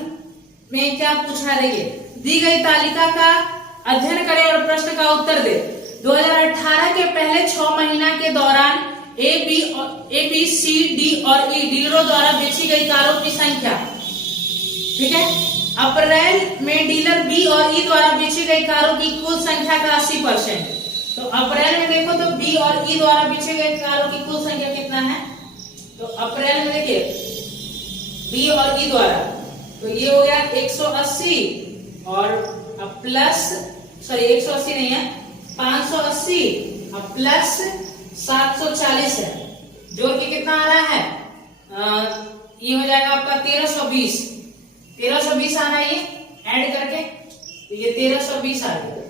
में क्या पूछा देखिए, दी गई तालिका का अध्ययन करें और प्रश्न का उत्तर दे। 2018 के पहले 6 महीना के दौरान ए बी सी डी और ई डीलरों द्वारा बेची गई कारों की संख्या, ठीक है। अप्रैल में डीलर बी और ई द्वारा बेची गई कारों की कुल संख्या का 80%। तो अप्रैल में देखो तो बी और ई द्वारा बेची गई कारों की कुल संख्या कितना है, तो अप्रैल में देखिए बी और ई द्वारा, तो ये हो गया 180 और प्लस 180 नहीं है 580 और प्लस 740 है, जो कि कितना आ रहा है, ये हो जाएगा आपका 1320 आना है, ये ऐड करके तो ये 1320 आ गया।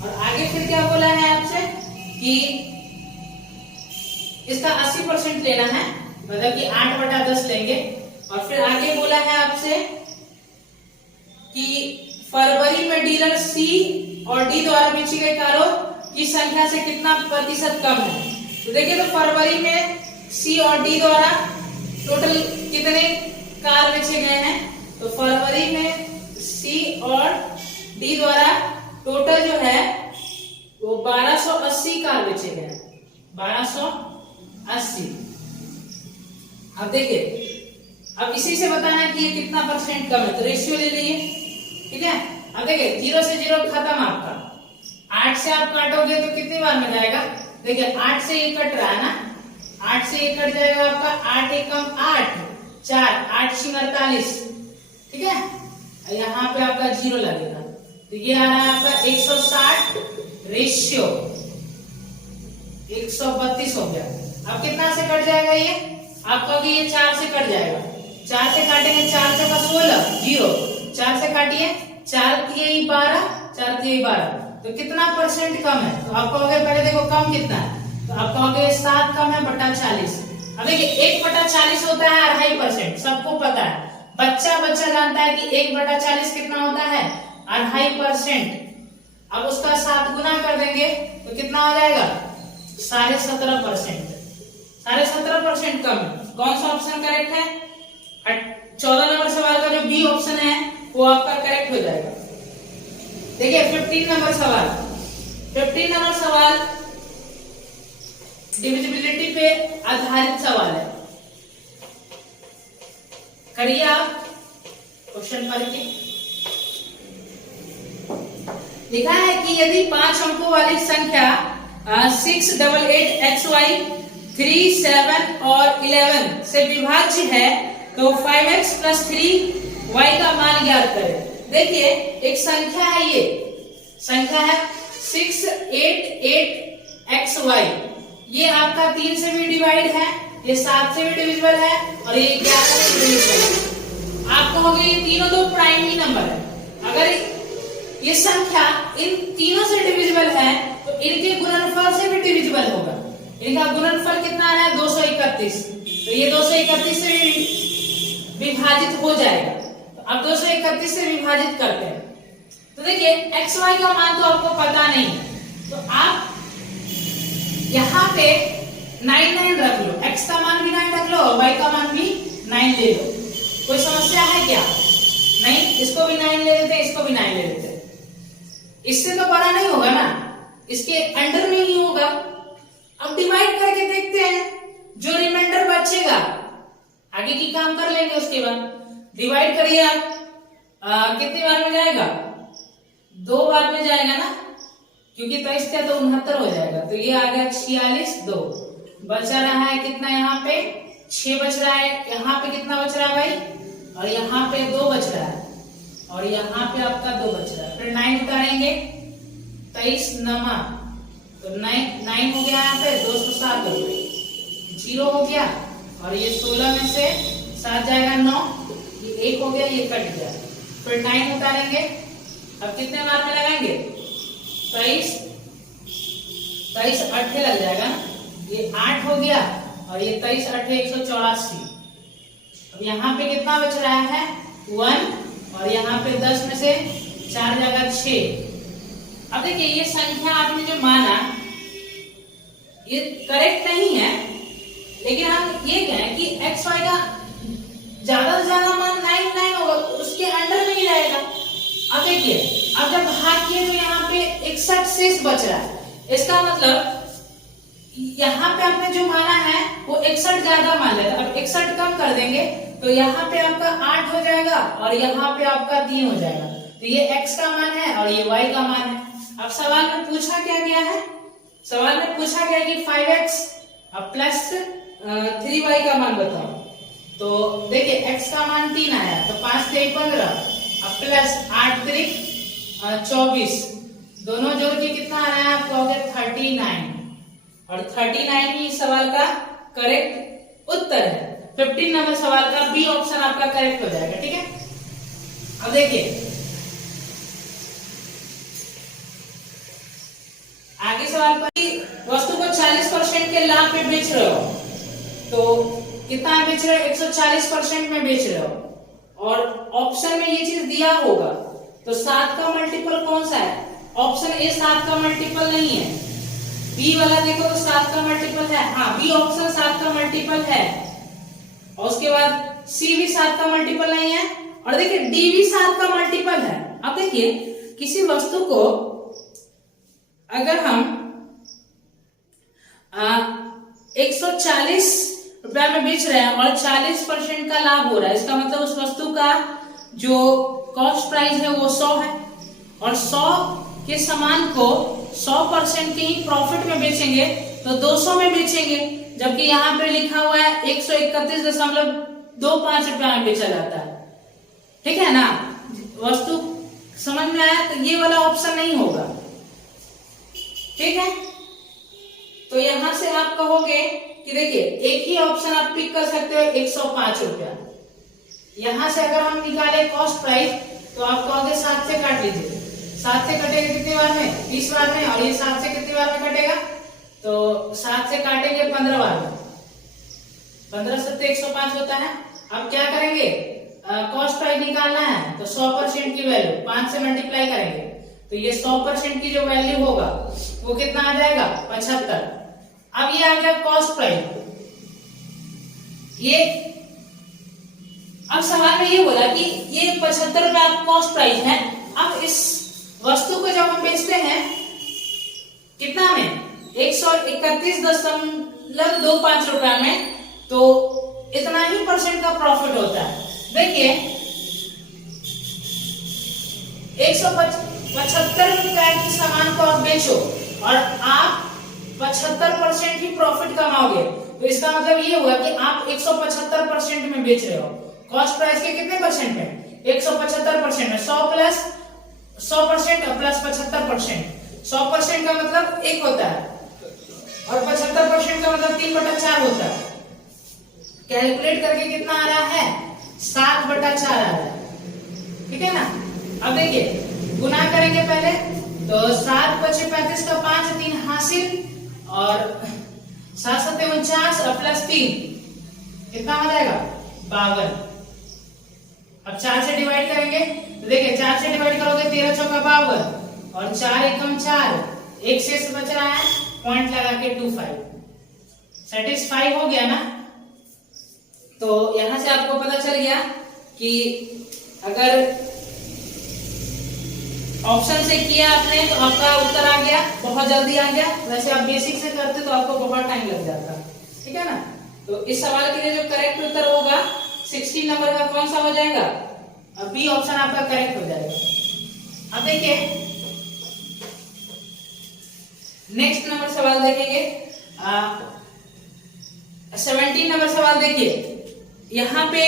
और आगे फिर क्या बोला है आपसे कि इसका 80% लेना है, मतलब कि 8/10 लेंगे। और फिर आगे बोला है आपसे कि फरवरी में डीलर सी और डी द्वारा बेची गई कारों की संख्या से कितना प्रतिशत कम है। तो देखिए, तो फरवरी में सी और डी द्वारा टोटल कितने कार बेचे गए हैं, तो फरवरी में सी और डी द्वारा टोटल जो है वो 1280 कार बेचे गए हैं, 1280। अब देखिए, अब इसी से बताना है कि ये कितना परसेंट कम है, तो रेशियो ले लीजिए, ठीक है। अब देखिए 0 से 0 खत्म आपका, 8 से आप काटोगे तो कितनी बार में जाएगा, देखिए 8 से ये कट रहा है ना, 8 से ये कट जाएगा आपका 8 एकम 8 4 8 6 48, ठीक है। यहाँ पे आपका 0 लगेगा, तो ये आ रहा है आपका 160 रेशियो 132 हो गया। अब कितना से कट जाएगा ये, आप कहोगे ये 4 से कट जाएगा, 4 से काटेंगे, 4 से 16 0, 4 से काटिए, 4 3 12 4 3 12, तो कितना परसेंट कम है, तो आप कहोगे पहले देखो कम कितना है, तो आप कहोगे 7 कम है बटा 40। अब देखिए 1/40 होता है 2.5%, सबको पता है, बच्चा जानता है कि 1/40 कितना होता है 2.5%। अब उसका 7 गुना कर देंगे तो कितना हो जाएगा 17.5%, 17.5% कम है। कौन सा ऑप्शन करेक्ट है, 14 नंबर सवाल का जो बी ऑप्शन है वो आपका करेक्ट हो जाएगा। देखिए 15 नंबर सवाल, 15 नंबर सवाल डिविजिबिलिटी पे आधारित सवाल है, करिए आप क्वेश्चन पढ़ के। लिखा है कि यदि 5 अंकों वाली संख्या 6 8 8 XY 3 7 और 11 से विभाज्य है तो 5x + 3y का मान ज्ञात करें। देखिए एक संख्या है, ये संख्या है 6 8 8 XY, ये आपका 3 से भी डिवाइड है, ये 7 से भी डिविजिबल है और ये 11 से भी डिविजिबल है। आप कहोगे ये तीनों तो प्राइमरी नंबर है, अगर ये संख्या इन तीनों से डिविजिबल है तो इनके गुणनफल से भी डिविजिबल होगा। इनका गुणनफल कितना आ रहा है 231, तो ये 231 से विभाजित हो जाएगा। तो अब 231 से विभाजित करते हैं, तो देखिए XY का मान तो आपको पता नहीं, तो आप यहाँ पे 9 रख लो, X का मान भी 9 रख लो और Y का मान भी 9 ले लो। कोई समस्या है क्या, नहीं, इसको भी 9 ले लेते हैं, इसको भी 9 ले लेते हैं, इससे तो बड़ा नहीं होगा ना, इसके अंडर में ही होगा। अब डिवाइड करके देखते हैं, जो रिमाइंडर बचेगा आगे की काम कर लेंगे, उसके बाद डिवाइड करिए आप, कितनी बार में जाएगा 2 बार में जाएगा ना, क्योंकि 23 का तो 69 हो जाएगा, तो ये आ गया 46 2, बचा रहा है कितना, यहाँ पे 6 बच रहा है, यहाँ पे कितना बच रहा है भाई, और यहाँ पे 2 बच रहा है और यहाँ पे आपका 2 बच रहा है। फिर 9 उतारेंगे, 23 9 तो 9 हो गया, यहाँ पे 207 हो गई, 0 हो गया और ये 16 में से 7 जाएगा 9, ये 1 हो गया, ये कट गया। फिर 9 उतारेंगे, अब कितने बार में लगाएंगे 23 8 लग जाएगा ना, ये 8 हो गया और ये 23 8 184। अब यहाँ पे कितना बच रहा है 1 और यहाँ पे 10 में से 4 जाएगा 6। अब देखिए ये संख्या आपने जो माना ये करेक्ट नहीं है, लेकिन हम ये कहें कि एक्स वाई का ज्यादा से ज्यादा मान 99 होगा, उसके अंडर में ही रहेगा। अब देखिए, अब जब भाग किए तो यहाँ पे 61 शेष बच रहा है, इसका मतलब यहाँ पे आपने जो माना है वो 61 ज्यादा मान लेगा। अब 61 कम कर देंगे तो यहाँ पे आपका 8 हो जाएगा और यहाँ पे आपका 3 हो जाएगा। तो ये x का मान है और ये y का मान है। अब सवाल में पूछा क्या गया है, सवाल में पूछा गया कि 5x प्लस 3y का मान बताओ। तो देखिए x का मान 3 आया, तो 5 3 15 प्लस 8 3 24, दोनों जोड़ के कितना आ रहा है आप कहोगे 39, और 39 ही सवाल का करेक्ट उत्तर है। 15 नंबर सवाल का बी ऑप्शन आपका करेक्ट हो जाएगा। ठीक है, अब देखिए आगे सवाल पर, वस्तु को 40% के लाभ में बेच रहे हो, तो कितना बेच रहे हो 140% में बेच रहे हो, और ऑप्शन में ये चीज दिया होगा तो 7 का मल्टीपल कौन सा है, ऑप्शन ए 7 का मल्टीपल नहीं है, बी वाला देखो तो 7 का मल्टीपल है, हाँ बी ऑप्शन 7 का मल्टीपल है, और उसके बाद सी भी 7 का मल्टीपल नहीं है, और देखिए डी भी 7 का मल्टीपल है। अब देखिए किसी वस्तु को अगर हम 140 रुपया में बेच रहे हैं और 40% का लाभ हो रहा है, इसका मतलब उस वस्तु का जो कॉस्ट प्राइस है वो 100 है, और 100 के सामान को 100% के ही प्रॉफिट में बेचेंगे तो 200 में बेचेंगे, जबकि यहाँ पे लिखा हुआ है 131.25 रुपया में बेचा जाता है। ठीक है ना, वस्तु समझ में आया, तो ये वाला ऑप्शन नहीं होगा। ठीक है, तो यहां से आप कहोगे कि देखिए एक ही ऑप्शन आप पिक कर सकते हो 105 रुपया। यहां से अगर हम निकाले कॉस्ट प्राइस तो आप कहोगे 7 से काट लीजिए, 7 से कटेगा कितनी बार में 20 बार में, और ये 7 से कितनी बार में कटेगा, तो 7 से काटेंगे 15 बार में, 15 से 105 होता है। अब क्या करेंगे, कॉस्ट प्राइस निकालना है तो 100% की वैल्यू 5 से मल्टीप्लाई करेंगे, तो ये 100% की जो वैल्यू होगा वो कितना आ जाएगा 75। अब ये आ गया कॉस्ट प्राइस। ये अब सवाल में ये बोला कि ये 75 रुपया कॉस्ट प्राइस है। अब इस वस्तु को जब हम बेचते हैं कितना में 131.25 रुपया में, तो इतना ही परसेंट का प्रॉफिट होता है। देखिए 175 रुपए की सामान को आप बेचो और आप 75% ही प्रॉफिट कमाओगे, तो इसका मतलब ये हुआ कि आप 175% में बेच रहे हो। कॉस्ट प्राइस के कितने परसेंट में 175% में 100 प्लस 100% प्लस 75%। 100% का मतलब 1 होता है और 75% का मतलब 3/4 होता है। कैलकुलेट करके कितना आ रहा है 7/4 आ रहा है। ठीक है ना, अब देखिए गुना करेंगे पहले, तो 7 × 35 का 5 3 हासिल, और 7 7 49 और प्लस 3 कितना आ जाएगा 52। अब 4 से डिवाइड करेंगे तो देखिए 4 से डिवाइड करोगे 13 चौका 52 और 4 एकम 4, एक शेष बच रहा है, पॉइंट लगा के 25। सेटिस्फाई हो गया ना। तो यहां से आपको पता चल गया कि अगर ऑप्शन से किया आपने तो आपका उत्तर आ गया, बहुत जल्दी आ गया। वैसे आप बेसिक से करते तो आपको बहुत टाइम लग जाता। ठीक है ना, तो इस सवाल के लिए जो करेक्ट उत्तर होगा 16 नंबर का कौन सा हो जाएगा, बी ऑप्शन आपका करेक्ट हो जाएगा। अब देखिए नेक्स्ट नंबर सवाल देखेंगे, 17 नंबर सवाल। देखिए यहाँ पे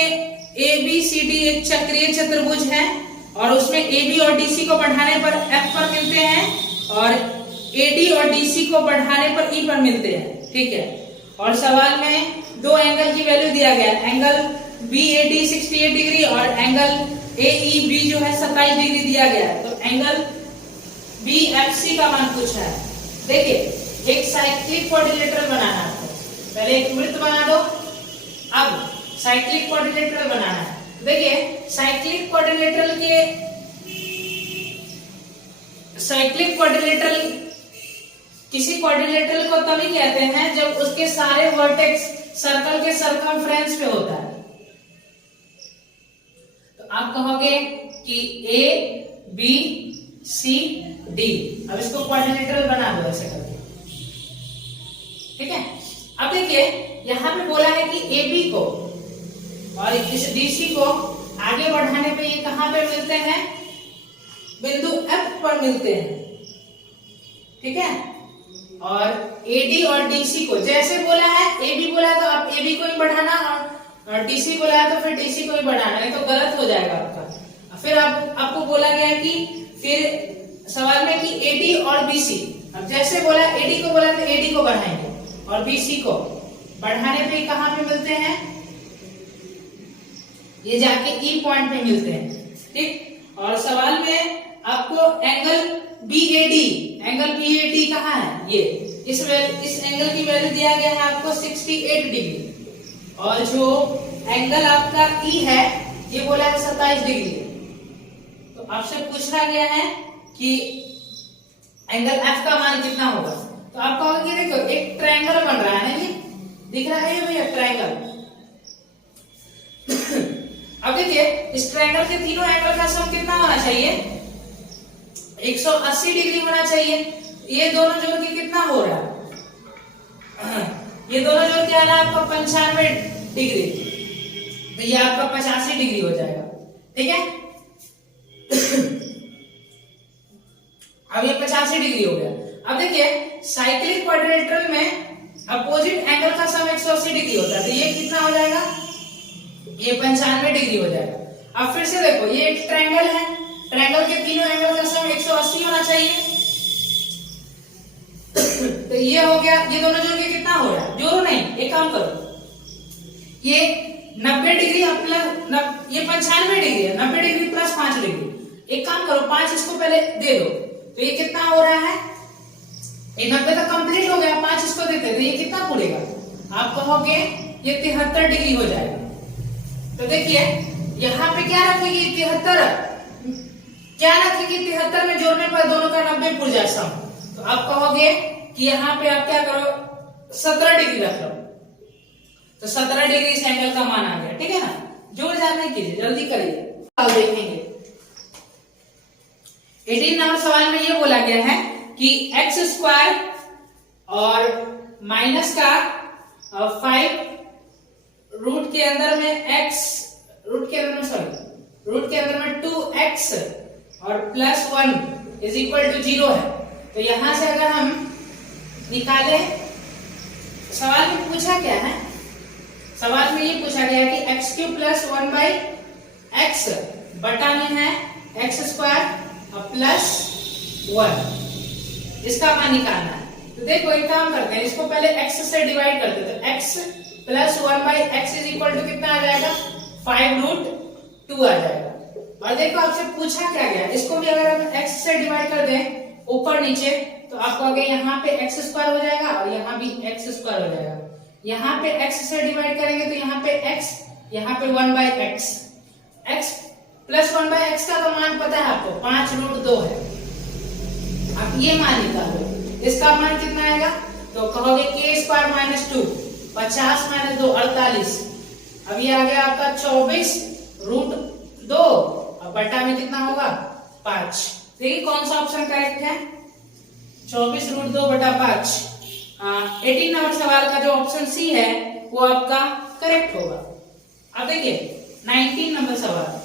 ABCD एक चक्रीय चतुर्भुज है और उसमें AB और DC को बढ़ाने पर F पर मिलते हैं और AD और DC को बढ़ाने पर E पर मिलते हैं। ठीक है, और सवाल में दो एंगल की वैल्यू दिया गया, एंगल BAD 68 डिग्री और एंगल AEB जो है 27 डिग्री दिया गया है। तो एंगल BFC का मान पूछा है। देखिए एक साइक्लिक क्वाड्रिलेटरल बनाना है, पहले एक वृत्त बना दो, अब साइक्लिक क्वाड्रिलेटरल बनाना है। देखिए साइक्लिक क्वाड्रिलेटरल किसी क्वाड्रिलेटरल को तभी कहते हैं जब उसके सारे वर्टेक्स सर्कल के सरकमफ्रेंस पे होता है। तो आप कहोगे कि ए बी सी डी। अब इसको क्वाड्रिलेटरल बना दो ऐसे करके, ठीक है। अब देखिए यहां पे बोला है कि ए बी को और इस डी सी को आगे बढ़ाने पे ये कहां पे मिलते हैं, बिंदु F पर मिलते हैं, ठीक है। और AD और DC को जैसे बोला है, AB बोला है तो आप AB को ही बढ़ाना और DC बोला है तो फिर DC को ही बढ़ाना, है तो गलत हो जाएगा आपका। फिर आपको बोला गया है कि फिर सवाल में कि AD और BC, अब जैसे बोला AD को बोला तो AD को बढ़ाएंगे और BC को बढ़ाने पे कहां पे मिलते हैं, ये जाके E पॉइंट पे मिलते हैं, ठीक। और सवाल में आपको एंगल BAD कहाँ है, ये इस एंगल की वैल्यू दिया गया है आपको 68 डिग्री और जो एंगल आपका E है ये बोला है 27 डिग्री। तो आपसे पूछा गया है कि एंगल F का मान कितना होगा। तो आप कहोगे देखो एक ट्रायंगल बन रहा है ना, ये दिख रहा है भैया ट्रायंगल। अब देखिए इस ट्रायंगल के तीनों एंगल का सम कितना होना चाहिए, 180 डिग्री होना चाहिए। ये दोनों जोड़ के कितना हो रहा है, ये दोनों जोड़ के आ रहा है आपका 95 डिग्री, तो ये आपका 85 डिग्री हो जाएगा, ठीक है। अब ये 85 डिग्री हो गया। अब देखिए साइक्लिक क्वाड्रिलेटरल में अपोजिट एंगल का सम 180 डिग्री होता है, तो ये कितना हो जाएगा, ये 95 डिग्री हो जाएगा। अब फिर से देखो ये एक ट्रायंगल है, ट्रायंगल के तीनों एंगल का सम 180 होना चाहिए। तो ये हो गया, ये दोनों जोड़ के कितना हो रहा है, जोड़ो नहीं, एक काम करो, ये 90 डिग्री प्लस ये 95 डिग्री है, 90 डिग्री प्लस 5 डिग्री, एक काम करो 5 इसको पहले दे दो, तो ये कितना हो रहा है, ये 90 तो कंप्लीट हो गया, 5 इसको देते तो ये कितना पूरेगा, आप कहोगे ये 73 डिग्री हो जाएगा। तो देखिए यहाँ पे क्या रखेगी 73, क्या रखेगी 73 में जोड़ने पर दोनों का 90 पुर जाए सम। तो आप कहोगे कि यहाँ पे आप क्या करो 17 डिग्री रख लो, तो 17 डिग्री इस एंगल का मान आ गया, ठीक है ना। जोड़ जाने कीजिए, जल्दी करिए, देखेंगे। 18 नंबर सवाल में ये बोला गया है कि एक्स स्क्वायर और माइनस का 5 रूट के अंदर में x, रूट के अंदर में 2x और प्लस 1 इज इक्वल टू 0 है। तो यहां से अगर हम निकाले, सवाल में पूछा क्या है, सवाल में ये पूछा गया है कि x क्यूब प्लस 1/x बटा में है एक्स स्क्वायर और प्लस 1, इसका मान निकालना है। तो देखो एक काम करते हैं, इसको पहले x से डिवाइड करते हैं, तो x plus 1/x is equal to कितना आ जाएगा, 5√2 आ जाएगा। और देखो आपसे पूछा क्या गया, इसको भी अगर हम x से डिवाइड कर दें ऊपर नीचे, तो आपको आगे यहाँ पे x स्क्वायर हो जाएगा और यहाँ भी x स्क्वायर हो जाएगा। यहाँ पे x से डिवाइड करेंगे तो यहाँ पे x, यहाँ पे 1/x, x प्लस 1/x का तो मान पता है आपको 5√2 है। आप ये मान निकालो, इसका मान कितना आएगा, तो कहोगे k स्क्वायर माइनस 2, 50 माइनस 2 48। अब ये आ गया आपका 24√2 और बटा में कितना होगा 5। देखिए कौन सा ऑप्शन करेक्ट है, 24√2 बटा 5। 18 नंबर सवाल का जो ऑप्शन सी है वो आपका करेक्ट होगा। अब देखिए 19 नंबर सवाल,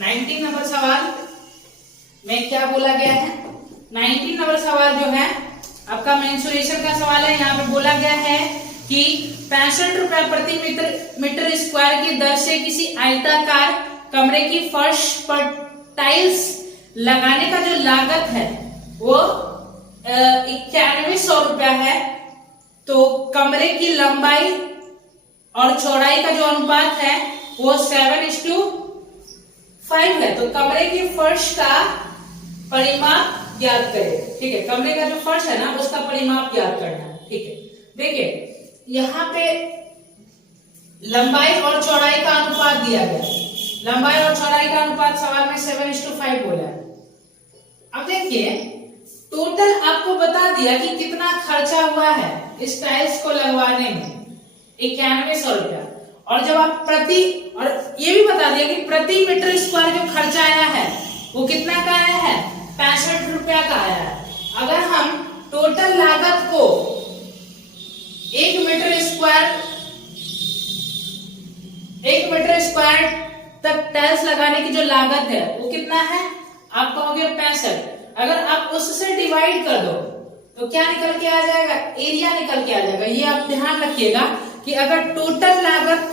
19 नंबर सवाल में क्या बोला गया है, 19 नंबर सवाल जो है आपका मेंसुरेशन का सवाल है। यहाँ पे बोला गया है कि 65 रुपए प्रति मीटर स्क्वायर की दर से किसी आयताकार कमरे की फर्श पर टाइल्स लगाने का जो लागत है वो 9100 रुपया है। तो कमरे की लंबाई और चौड़ाई का जो अनुपात है वो 7:5 है। तो कमरे की फर्श का परिमाप ज्ञात करें, ठीक है। कमरे का जो फर्श है ना उसका परिमाप ज्ञात करना है, ठीक है। देखिए यहाँ पे लंबाई और चौड़ाई का अनुपात दिया गया है, लंबाई और चौड़ाई का अनुपात सवाल में 7:5 बोला है। अब देखिए टोटल आपको बता दिया कि कितना खर्चा हुआ है इस टाइल्स को लगवाने में, 9100 रुपया। और जब आप और ये भी बता दिया कि प्रति मीटर स्क्वायर जो खर्चा आया है वो कितना का आया है, 65 रुपया का आया है। अगर हम टोटल लागत को 1 मीटर स्क्वायर तक टाइल्स लगाने की जो लागत है वो कितना है, आप कहोगे 65। अगर आप उससे डिवाइड कर दो तो क्या निकल के आ जाएगा, एरिया निकल के आ जाएगा। ये आप ध्यान रखिएगा कि अगर टोटल लागत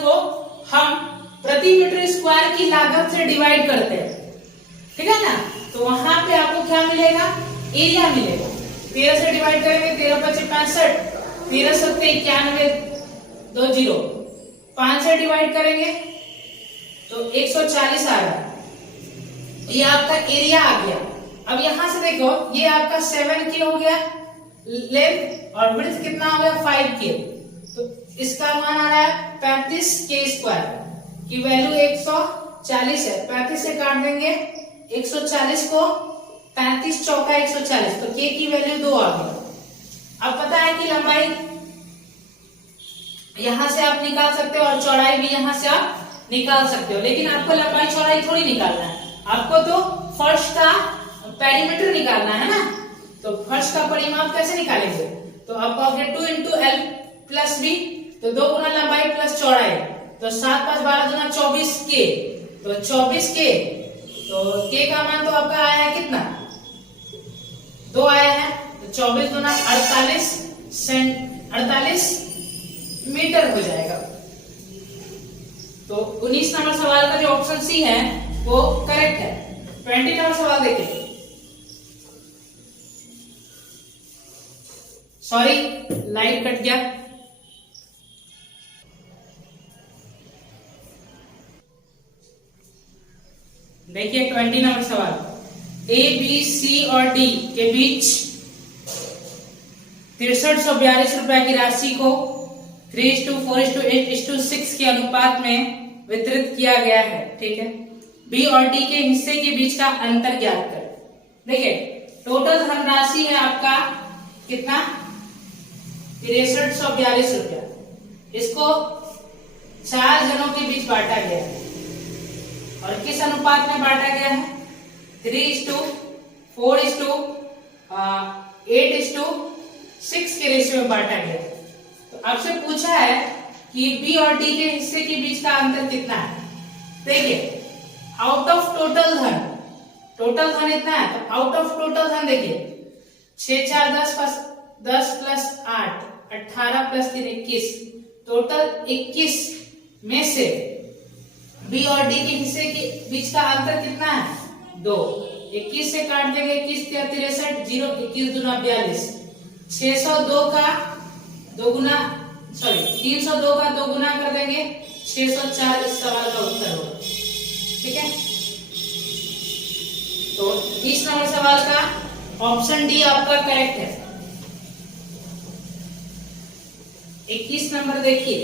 को हम प्रति मीटर स्क्वायर की लागत से डिवाइड करते हैं, ठीक है ना, तो वहां पे आपको क्या मिलेगा, एरिया मिलेगा। 13 से डिवाइड करेंगे, 13 × 5 = 65, 13 × 7 = 91, 2 0। 5 से डिवाइड करेंगे तो 140 आ रहा है, ये आपका एरिया आ गया। अब यहां से देखो ये आपका 7K हो गया लेंथ और विड्थ कितना हो गया 5K, तो इसका मान आ रहा है 35K² की वैल्यू 140 है। 35 से काट देंगे 140 को, 35 चौका 140, तो K की वैल्यू 2 आ गया। अब पता है कि लंबाई यहां से आप निकाल सकते हो और चौड़ाई भी यहां से आप निकाल सकते हो, लेकिन आपको लंबाई चौड़ाई थोड़ी निकालना है, आपको तो फर्श का पेरीमीटर निकालना है ना। तो फर्श का परिमाप कैसे निकालेंगे, तो आप कहोगे 2 × L + B, तो 2 गुना लंबाई प्लस चौड़ाई, तो 7 × 5 = 12 दूना 24K, तो 24K, तो K का मान तो आपका आया है कितना, 2 आया है, तो 24 दूना 48 मीटर हो जाएगा। तो 19 नंबर सवाल का जो ऑप्शन सी है वो करेक्ट है। 20 नंबर सवाल देखिए, सॉरी लाइट कट गया। देखिए 20 नंबर सवाल, A, B, C और D के बीच 6342 रुपए की राशि को 3:4:8:6 के अनुपात में वितरित किया गया है, ठीक है। बी और डी के हिस्से के बीच का अंतर ज्ञात कर। देखिए टोटल धनराशि है आपका कितना, 6342 रुपया। इसको 4 जनों के बीच बांटा गया है और किस अनुपात में बांटा गया है, 3:4:8:6 के रेशियो में बांटा गया है। तो आपसे पूछा है कि बी और डी के हिस्से के बीच का अंतर कितना है। देखिए आउट ऑफ टोटल धन इतना है, तो आउट ऑफ टोटल धन देखिए 6 × 4 = 10 + 8 18 + 3 21, टोटल 21 में से बी और डी के हिस्से के बीच का अंतर कितना है, 2। 21 से काट देंगे, 21 × 63 0, 21 दूना 42, 302 का 2 गुना कर देंगे, 604 इस सवाल का उत्तर होगा, ठीक है। तो 20 नंबर सवाल का ऑप्शन डी आपका करेक्ट है। 21 नंबर देखिए,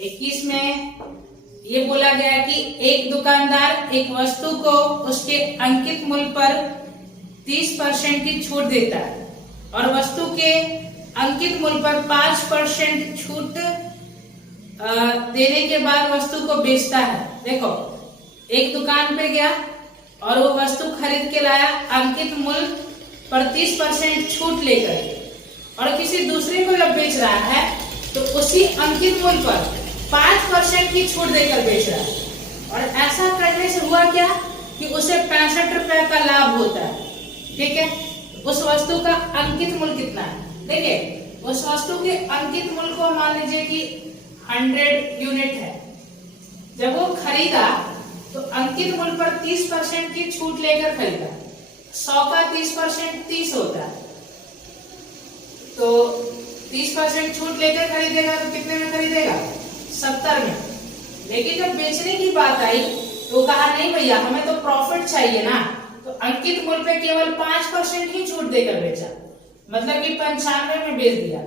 इक्कीस में ये बोला गया कि एक दुकानदार एक वस्तु को उसके अंकित मूल्य पर 30% की छूट देता है और वस्तु के अंकित मूल्य पर 5% छूट देने के बाद वस्तु को बेचता है। देखो एक दुकान पे गया और वो वस्तु खरीद के लाया अंकित मूल्य पर 30% छूट लेकर, और किसी दूसरे को जब बेच रहा है तो उसी अंकित मूल्य पर 5% की छूट देकर बेच रहा है। और ऐसा करने से हुआ क्या कि उसे 65 रुपए का लाभ होता है, ठीक है। उस वस्तु का अंकित मूल्य कितना है, देखिए उस वस्तु के अंकित मूल्य को मान लीजिए कि 100 यूनिट है। जब वो खरीदा तो अंकित मूल्य पर 30% की छूट लेकर खरीदा, 100 का 30% 30 होता है, तो 30% छूट लेकर खरीदेगा तो कितने में खरीदेगा, 70 में। लेकिन जब बेचने की बात आई तो कहा नहीं भैया हमें तो प्रॉफिट चाहिए ना, तो अंकित मूल्य पे केवल 5% ही छूट देकर बेचा, मतलब कि 95 में बेच दिया।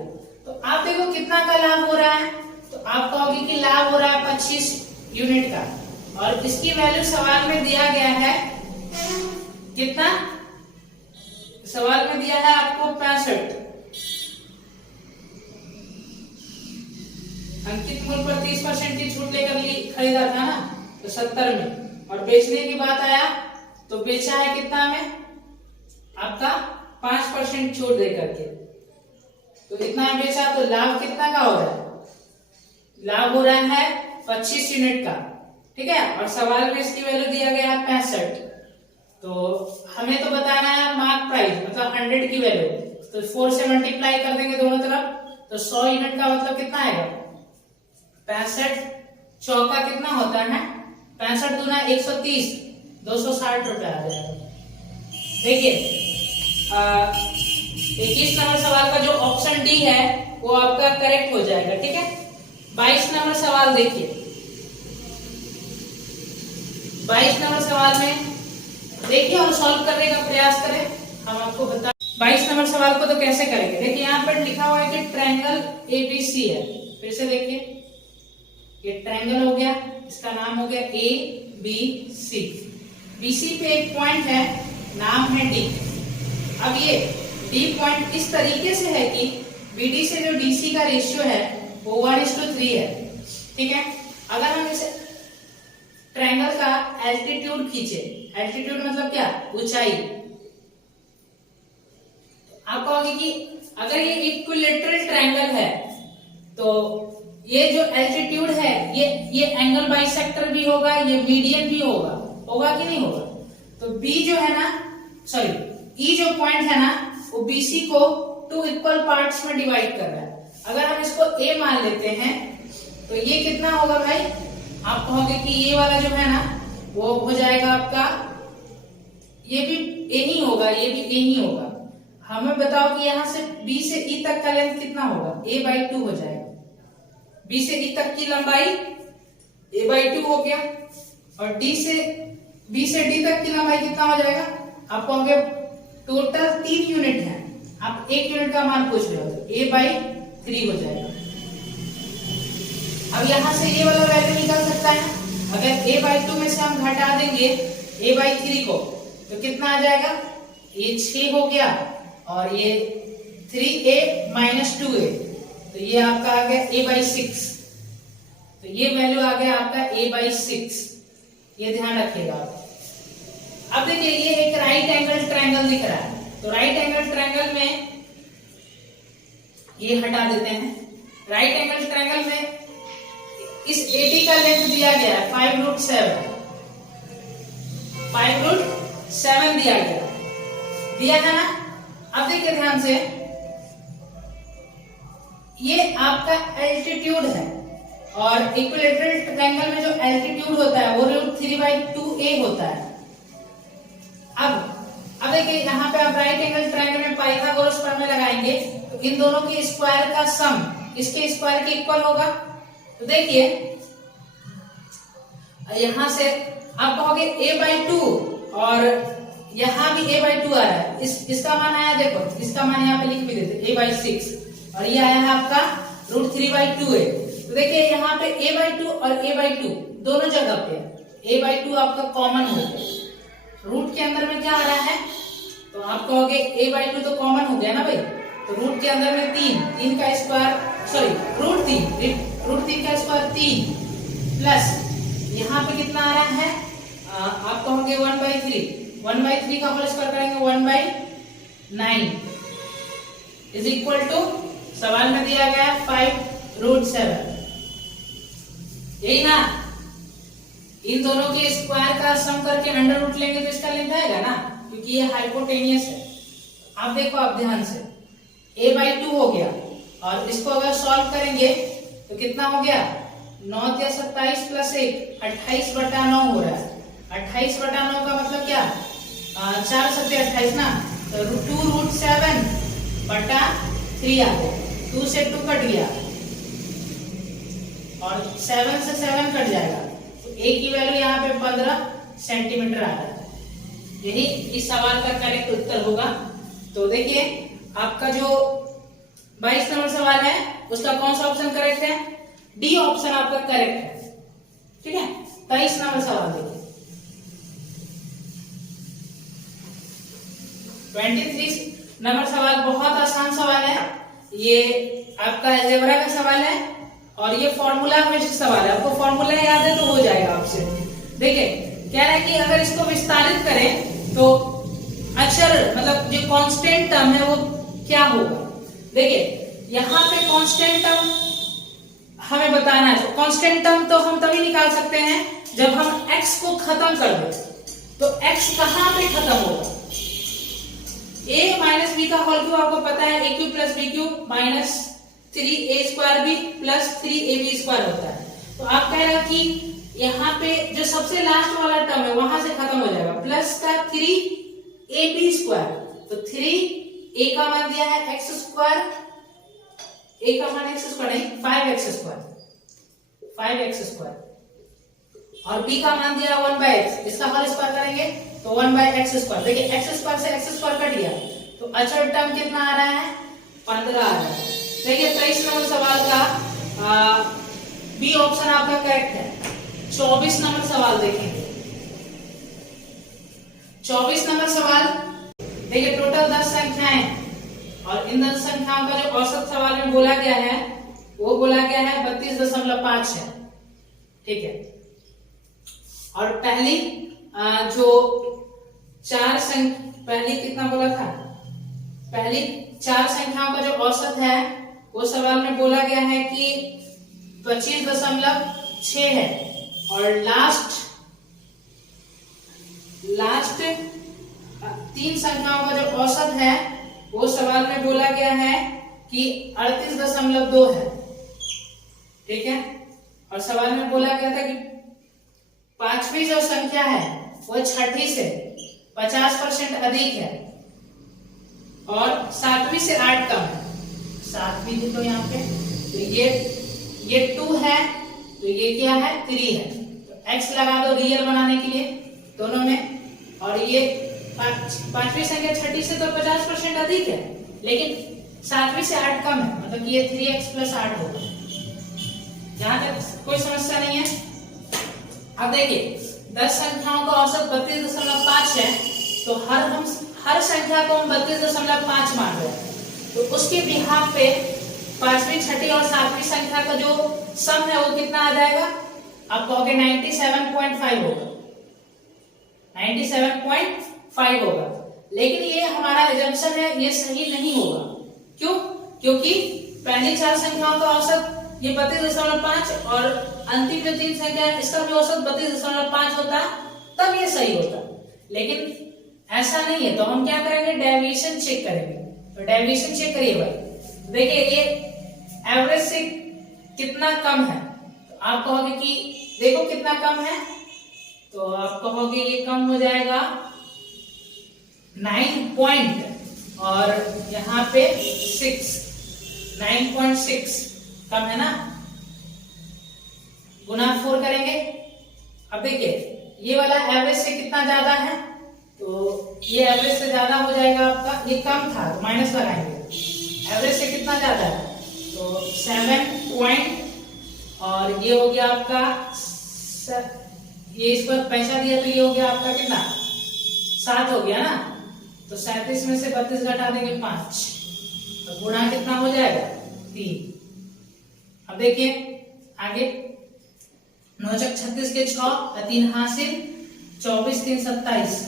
तो आप देखो कितना का लाभ हो रहा है, तो तो आप कहोगे कि लाभ हो रहा है 25 यूनिट का, और इसकी वैल्यू सवाल में दिया गया है कितना, सवाल में दिया है आपको 65। अंकित मूल्य पर 30% की छूट लेकर खरीदा था ना, तो 70 में, और बेचने की बात आया तो बेचा है कितना में आपका 5% छूट देकर के, तो इतना बेचा, तो लाभ कितना का हो रहा है, लाभ हो रहा है 25 यूनिट का, ठीक है। और सवाल में इसकी वैल्यू दिया गया है 65, तो हमें तो बताना है मार्क प्राइस मतलब 100 की वैल्यू, तो 4 से मल्टीप्लाई कर देंगे दोनों तरफ, तो 100 यूनिट का मतलब कितना आएगा 65 चौका कितना होता है 65 दूना 130, 260 रुपए आ जाएगा। देखिए 21 नंबर सवाल का जो ऑप्शन डी है वो आपका करेक्ट हो जाएगा, ठीक है। 22 नंबर सवाल देखिए, 22 नंबर सवाल में देखिए और सॉल्व करने का प्रयास करें, हम आपको बता 22 नंबर सवाल को तो कैसे करेंगे। देखिए यहाँ पर लिखा हुआ है कि ट्रायंगल एबीसी है, फिर से देखिए ये ट्रायंगल हो गया, इसका नाम हो गया ए बी सी, बीसी पे एक पॉइंट है नाम है डी। अब ये डी पॉइंट इस तरीके से है कि बीडी से जो डीसी का रेशियो है वो 1:3 है, ठीक है। अगर हम इसे ट्रायंगल का एल्टीट्यूड खींचे, एल्टीट्यूड मतलब क्या, ऊंचाई, आप कहोगे कि अगर ये इक्विलैटरल ट्रायंगल है तो ये जो एल्टीट्यूड है ये एंगल बाइसेक्टर भी होगा, ये मीडियन भी होगा, होगा कि नहीं होगा। तो बी जो है ना, सॉरी ई जो पॉइंट है ना वो बीसी को 2 इक्वल पार्ट्स में डिवाइड कर रहा है। अगर हम इसको ए मान लेते हैं तो ये कितना होगा भाई, आप कहोगे कि ये वाला जो है ना वो हो जाएगा आपका, ये भी ए ही होगा, ये भी ए ही होगा। हमें बताओ कि यहां से बी से ई तक का लेंथ कितना होगा, a/2 हो जाएगा। बी से ई तक की लंबाई a/2 हो गया, और बी से डी तक की लंबाई कितना हो जाएगा, आप कहोगे टोटल 3 यूनिट है, आप 1 यूनिट का मान पूछ रहे हो तो a/3 हो जाएगा। अब यहां से ये वाला वैल्यू निकल सकता है, अगर a/2 में से हम घटा देंगे a/3 को तो कितना आ जाएगा, ये 6 हो गया और ये 3a - 2a, तो ये आपका आ गया a/6, तो ये वैल्यू आ गया आपका a/6, ये ध्यान रखिएगा आप। अब देखिए ये एक राइट एंगल ट्रायंगल दिख रहा है, तो राइट एंगल ट्रायंगल में ये हटा देते हैं। राइट एंगल ट्रायंगल में इस एडी का लेंथ दिया गया है 5√7, 5√7 दिया है ना। अब देखिए ध्यान से, ये आपका एल्टीट्यूड है, और इक्विलैटरल ट्रायंगल में जो एल्टीट्यूड होता है वो √3/2a होता है। अब देखिए यहाँ पे आप राइट एंगल ट्रायंगल में पाइथागोरस प्रमेय लगाएंगे तो इन दोनों के स्क्वायर का सम इसके स्क्वायर के इक्वल होगा। तो देखिए यहां से आप कहोगे a/2, और यहां भी a/2 आ रहा है, इसका मान आया, देखो इसका मान यहाँ पे लिख भी देते a/6, और ये आया है आपका √3/2a। तो देखिए यहाँ पे a/2 और a/2 दोनों जगह पे a/2 आपका कॉमन हो गया, रूट के अंदर में क्या आ रहा है, तो आप कहोगे a/2 तो कॉमन हो गया ना भाई, तो रूट के अंदर में 3 का स्क्वायर, सॉरी √3 का स्क्वायर 3 प्लस यहाँ पे कितना आ रहा है, आप कहोगे 1/3 का होल स्क्वायर करेंगे 1/9 इज इक्वल टू, सवाल में दिया गया 5√7, यही ना। इन दोनों के स्क्वायर का सम करके अंडर रूट लेंगे तो इसका लेंथ आएगा ना, क्योंकि ये हाइपोटेनियस है। आप देखो आप ध्यान से, a/2 हो गया, और इसको अगर सॉल्व करेंगे तो कितना हो गया, 9 या 27 प्लस 1 28/9 हो रहा है। 28/9 का मतलब क्या, 4 सत्ते 28 ना, तो 2√7/3 आ गया, 2 से 2 कट गया और 7 से 7 कट जाएगा, तो a की वैल्यू यहाँ पे 15 सेंटीमीटर आ रहा है। यही इस सवाल का करेक्ट उत्तर होगा। तो देखिए आपका जो 22 नंबर सवाल है उसका कौन सा ऑप्शन करेक्ट है, डी ऑप्शन आपका करेक्ट है। ठीक है, 23 नंबर सवाल देखिए। 23 नंबर सवाल बहुत आसान सवाल है, ये आपका अलजेब्रा का सवाल है और ये फॉर्मूला बेस्ड सवाल है। आपको फॉर्मूला याद है तो हो जाएगा आपसे। देखिए कह रहा है कि अगर इसको विस्तारित करें तो अक्षर मतलब जो कांस्टेंट टर्म है वो क्या होगा। देखिए यहाँ पे कांस्टेंट टर्म हमें बताना है। कांस्टेंट टर्म तो हम तभी निकाल सकते हैं जब हम x को खत्म कर दें। तो x कहां पे खत्म होगा, a माइनस बी का होल क्यूब आपको पता है a cube plus b cube minus 3a square b plus 3ab square होता है। तो आप कह रहे हो कि यहाँ पे जो सबसे लास्ट वाला टर्म है वहां से खत्म हो जाएगा, प्लस का 3ab स्क्वायर। तो 3a का मान दिया है एक्स स्क्वायर, a का मान एक्स स्क्वायर नहीं 5x स्क्वायर, 5x स्क्वायर और b का मान दिया 1/x, इसका होल स्क्वायर करेंगे तो 1/x स्क्वायर। देखिए x स्क्वायर से x स्क्वायर कट गया तो अचर टर्म कितना आ रहा है 15 आ रहा है। देखिए 23 नंबर सवाल का बी ऑप्शन आपका करेक्ट है। 24 नंबर सवाल देखेंगे। 24 नंबर सवाल देखिए, टोटल 10 संख्याएं और इन 10 संख्याओं का जो औसत सवाल में बोला गया है वो बोला गया है 32.5 है। ठीक है, और पहली जो पहली कितना बोला था, पहली 4 संख्याओं का जो औसत है वो सवाल में बोला गया है कि 25.6 है और लास्ट 3 संख्याओं का जो औसत है वो सवाल में बोला गया है कि 38.2 है। ठीक है, और सवाल में बोला गया था कि पांचवी जो संख्या है वो छठी से 50% अधिक है और 7वीं से 8 कम है। 7वीं देखो यहाँ पे, तो ये 2 है तो ये क्या है 3 है। तो x लगा दो रियल बनाने के लिए दोनों में, और ये 5वीं संख्या छठी से तो 50% अधिक है लेकिन 7वीं से 8 कम है, मतलब कि ये 3x + 8 होगा। यहाँ तक कोई समस्या नहीं है। अब देखिए 10 संख्याओं का औसत 32.5 है तो हर संख्या को हम 32.5 मान रहे हैं। तो उसके बिहाफ पे 5वीं, छठी और 7वीं संख्या का जो सम है वो कितना आ जाएगा, आप कहोगे 97.5 होगा, 97.5 होगा। लेकिन ये हमारा एजम्पशन है, ये सही नहीं होगा। क्यों? क्योंकि पहली 4 संख्याओं का औसत ये 32.5 और अंतिम जो 3 संख्या है इसका भी औसत 32.5 होता तब ये सही होता, लेकिन ऐसा नहीं है। तो हम क्या करेंगे, डेविएशन चेक करेंगे। तो डेविएशन चेक करिए भाई। देखिए ये एवरेज से कितना कम है, तो आप कहोगे कि देखो कितना कम है, तो आप कहोगे ये कम हो जाएगा 9 पॉइंट और यहाँ पे 9.6 कम है ना, गुना 4 करेंगे। अब देखिए ये वाला एवरेज से कितना ज्यादा है, तो ये एवरेज से ज्यादा हो जाएगा आपका, ये कम था तो माइनस लगाएंगे। एवरेज से कितना ज्यादा है तो 7 पॉइंट और ये हो गया आपका ये इसको पैसा दिया तो ये हो गया आपका कितना 7 हो गया ना। तो 37 में से 32 घटा देंगे 5 तो गुणा कितना हो जाएगा 3। अब देखिए आगे 9 × 36 के 6 3 हासिल 24 3 27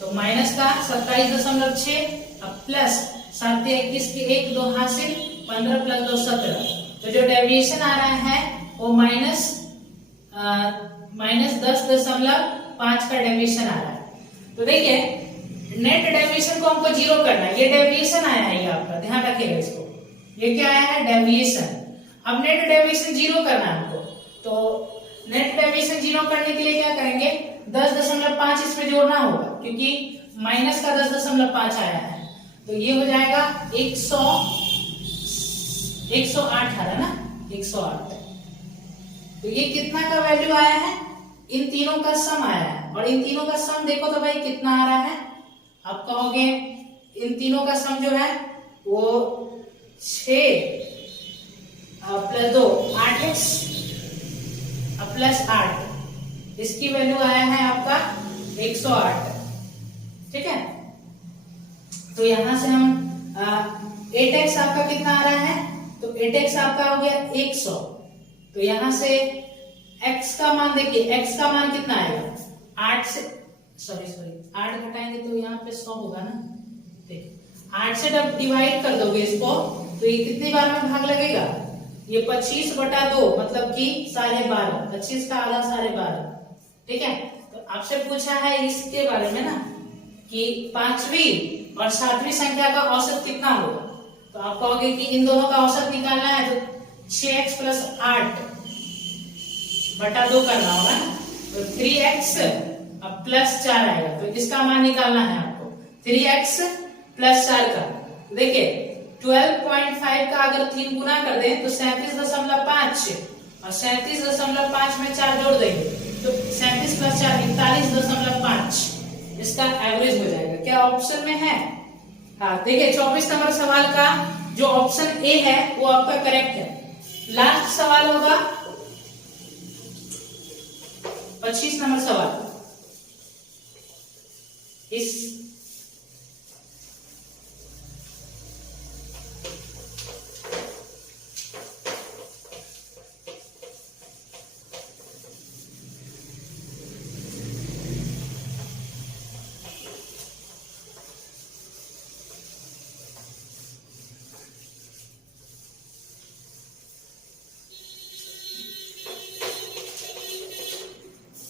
तो माइनस का 27.6 अब प्लस 7 21 के 1 2 हासिल 15 + 2 17। तो जो डेविएशन आ रहा है वो माइनस 10.5 का डेविएशन आ रहा है। तो देखिए नेट डेविएशन को हमको 0 करना है। ये डेविएशन आया है, ये आपका ध्यान रखिएगा इसको, ये क्या आया है डेविएशन। अब नेट डेविएशन 0 करना है हमको, तो नेट डेविएशन 0 करने के लिए क्या करेंगे 10.5 इसमें जोड़ना होगा क्योंकि माइनस का 10.5 आया है। तो ये हो जाएगा 108 है ना, 108। तो ये कितना का वैल्यू आया है, इन तीनों का सम आया है और इन तीनों का सम देखो तो भाई कितना आ रहा है। आप कहोगे इन तीनों का सम जो है वो 6 + 2 8x अब प्लस 8, इसकी वैल्यू आया है आपका 108। ठीक है, तो यहां से हम 8x आपका कितना आ रहा है, तो 8x आपका हो गया 100। तो यहां से x का मान देखिए, x का मान कितना आएगा, 8 से 8 घटाएंगे तो यहाँ पे 100 होगा ना। ठीक, 8 से जब डिवाइड कर दोगे इसको तो ये कितनी बार में भाग लगेगा, ये 25/2 मतलब कि 12.5, 25 का आधा 12.5। ठीक है, तो आपसे पूछा है इसके बारे में ना कि 5वीं और 7वीं संख्या का औसत कितना होगा, तो आप कहोगे कि इन दोनों का औसत निकालना है तो 6x + 8/2 करना होगा ना, तो 3x अब +4 आएगा, तो इसका मान निकालना है आपको 3x + 4 का। देखिए 12.5 का अगर 3 गुना कर दें तो 37.5 और 37.5 में 4 जोड़ देंगे तो 37 + 4 41.5, इसका एवरेज हो जाएगा। क्या ऑप्शन में है? हाँ, देखिए 24 नंबर सवाल का जो ऑप्शन ए है वो आपका करेक्ट है। लास्ट सवाल होगा 25 नंबर सवाल। इस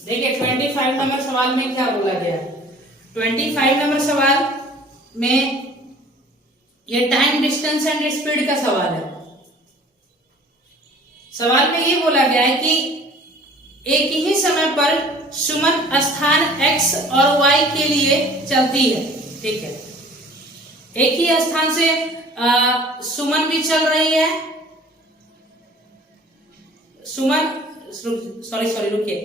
देखिए 25 नंबर सवाल में क्या बोला गया है, 25 नंबर सवाल में ये टाइम, डिस्टेंस एंड स्पीड का सवाल है। सवाल में ये बोला गया है कि एक ही समय पर सुमन स्थान x और y के लिए चलती है। ठीक है, एक ही स्थान से सुमन भी चल रही है, सुमन रुकिए,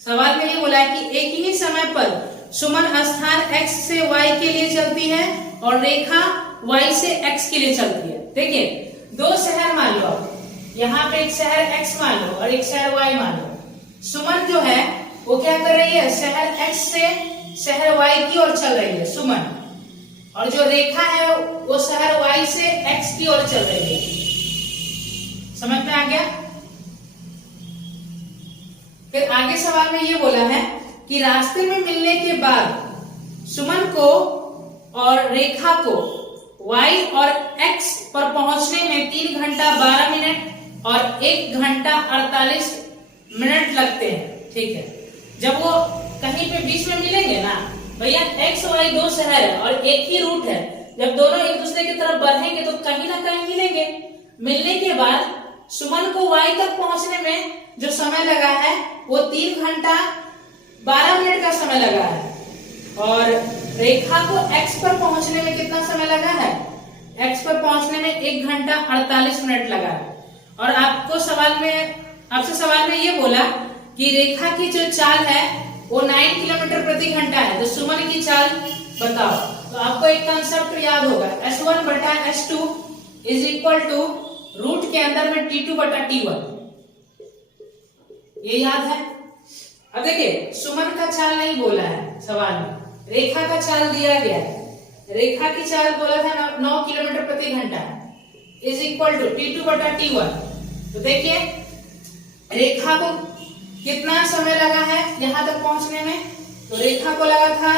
सवाल में ये बोला है कि एक ही समय पर सुमन स्थान x से y के लिए चलती है और रेखा y से x के लिए चलती है। देखिए दो शहर मान लो, यहाँ पे एक शहर x मान लो और एक शहर y मान लो। सुमन जो है वो क्या कर रही है, शहर x से शहर y की ओर चल रही है सुमन, और जो रेखा है वो शहर y से x की ओर चल रही है। समझ में आ गया? फिर आगे सवाल में ये बोला है कि रास्ते में मिलने के बाद सुमन को और रेखा को y और x पर पहुंचने में 3 घंटा 12 मिनट और 1 घंटा 48 मिनट लगते हैं। ठीक है, जब वो कहीं पे बीच में मिलेंगे ना भैया, x y दो शहर है और एक ही रूट है, जब दोनों एक दूसरे की तरफ बढ़ेंगे तो कहीं ना कहीं मिलेंगे। मिलने के बाद सुमन को y तक पहुंचने में जो समय लगा है वो 3 घंटा 12 मिनट का समय लगा है, और रेखा को x पर पहुंचने में कितना समय लगा है, x पर पहुंचने में 1 घंटा 48 मिनट लगा है। और आपको आपसे सवाल में ये बोला कि रेखा की जो चाल है वो 9 किलोमीटर प्रति घंटा है, तो सुमन की चाल बताओ। तो आपको एक कंसेप्ट याद होगा, S1/S2 = रूट के अंदर में T2/T1, ये याद है। अब देखिए सुमन का चाल नहीं बोला है सवाल में, रेखा का चाल दिया गया है। रेखा की चाल बोला था 9 किलोमीटर प्रति घंटा = T2/T1। तो देखिए रेखा को कितना समय लगा है यहां तक पहुंचने में, तो रेखा को लगा था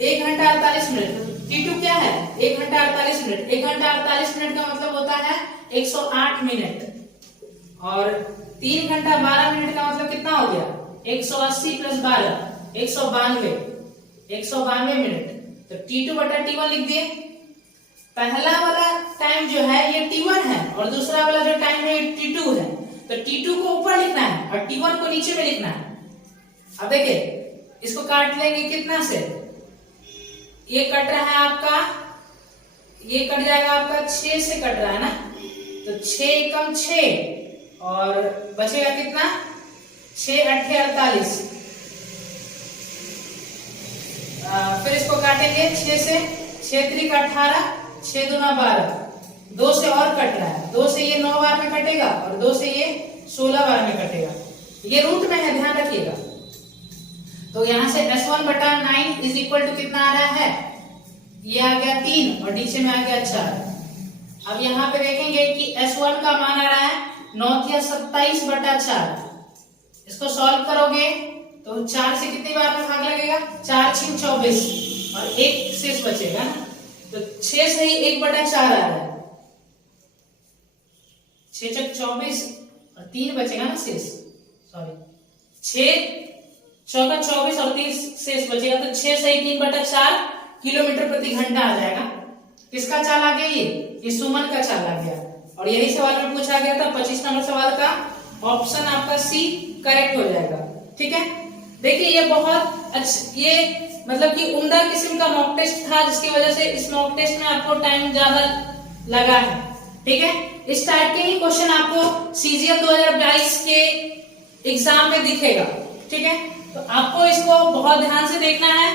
1 घंटा 48 मिनट। T2 क्या है, 1 घंटा 48 मिनट। 1 घंटा 48 मिनट का मतलब होता है 108 मिनट, और 3 घंटा 12 मिनट का मतलब कितना हो गया, 180 + 12 192 मिनट। तो T2/T1 लिख दिए। पहला वाला टाइम जो है ये T1 है और दूसरा वाला जो टाइम है ये T2 है, तो T2 को ऊपर लिखना है और T1 को नीचे में लिखना है। अब देखिए इसको काट लेंगे कितना से, ये कट रहा है आपका, ये कट जाएगा आपका 6 से कट रहा है ना, तो 6 × 6 और बचेगा कितना, 6 × 8 = 48। फिर इसको काटेंगे 6 से, 6 × 3 = 18, 6 × 2 = 12, 2 से और कट रहा है, 2 से ये 9 बार में कटेगा और 2 से ये 16 बार में कटेगा। ये रूट में है, ध्यान रखिएगा। तो यहां से S1/9 इज इक्वल टू कितना आ रहा है, ये आ गया 3 और नीचे में आ गया 4। अब यहाँ पे देखेंगे कि S1 का मान आ रहा है 9 × 27/4। इसको सॉल्व करोगे तो 4 से कितनी बार में भाग लगेगा, 4 × 6 = 24 और 1 शेष बचेगा ना, तो 6 से ही 1/4 आ रहा है। 6 × 24 और 3 बचेगा ना शेष, सॉरी 6 × 24 और 3 शेष बचेगा, तो 6 से ही 3/4 किलोमीटर प्रति घंटा आ जाएगा। किसका चाल आ गया, ये सुमन का चाल आ गया। और यही सवाल में पूछा गया था, 25 नंबर सवाल का ऑप्शन आपका सी करेक्ट हो जाएगा। ठीक है, देखिए ये बहुत ये मतलब कि उम्दा किस्म का मॉक टेस्ट था, जिसकी वजह से इस मॉक टेस्ट में आपको टाइम ज्यादा लगा है। ठीक है, इस टाइप के ही क्वेश्चन आपको सीजीएल 2022 के एग्जाम में दिखेगा। ठीक है, तो आपको इसको बहुत ध्यान से देखना है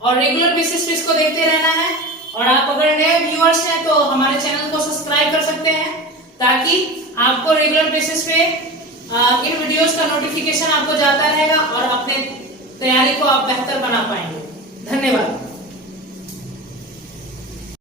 और रेगुलर बेसिस पे इसको देखते रहना है। और आप अगर नए व्यूअर्स हैं तो हमारे चैनल को सब्सक्राइब कर सकते हैं, ताकि आपको रेगुलर बेसिस पे इन वीडियोस का नोटिफिकेशन आपको जाता रहेगा और अपने तैयारी को आप बेहतर बना पाएंगे। धन्यवाद।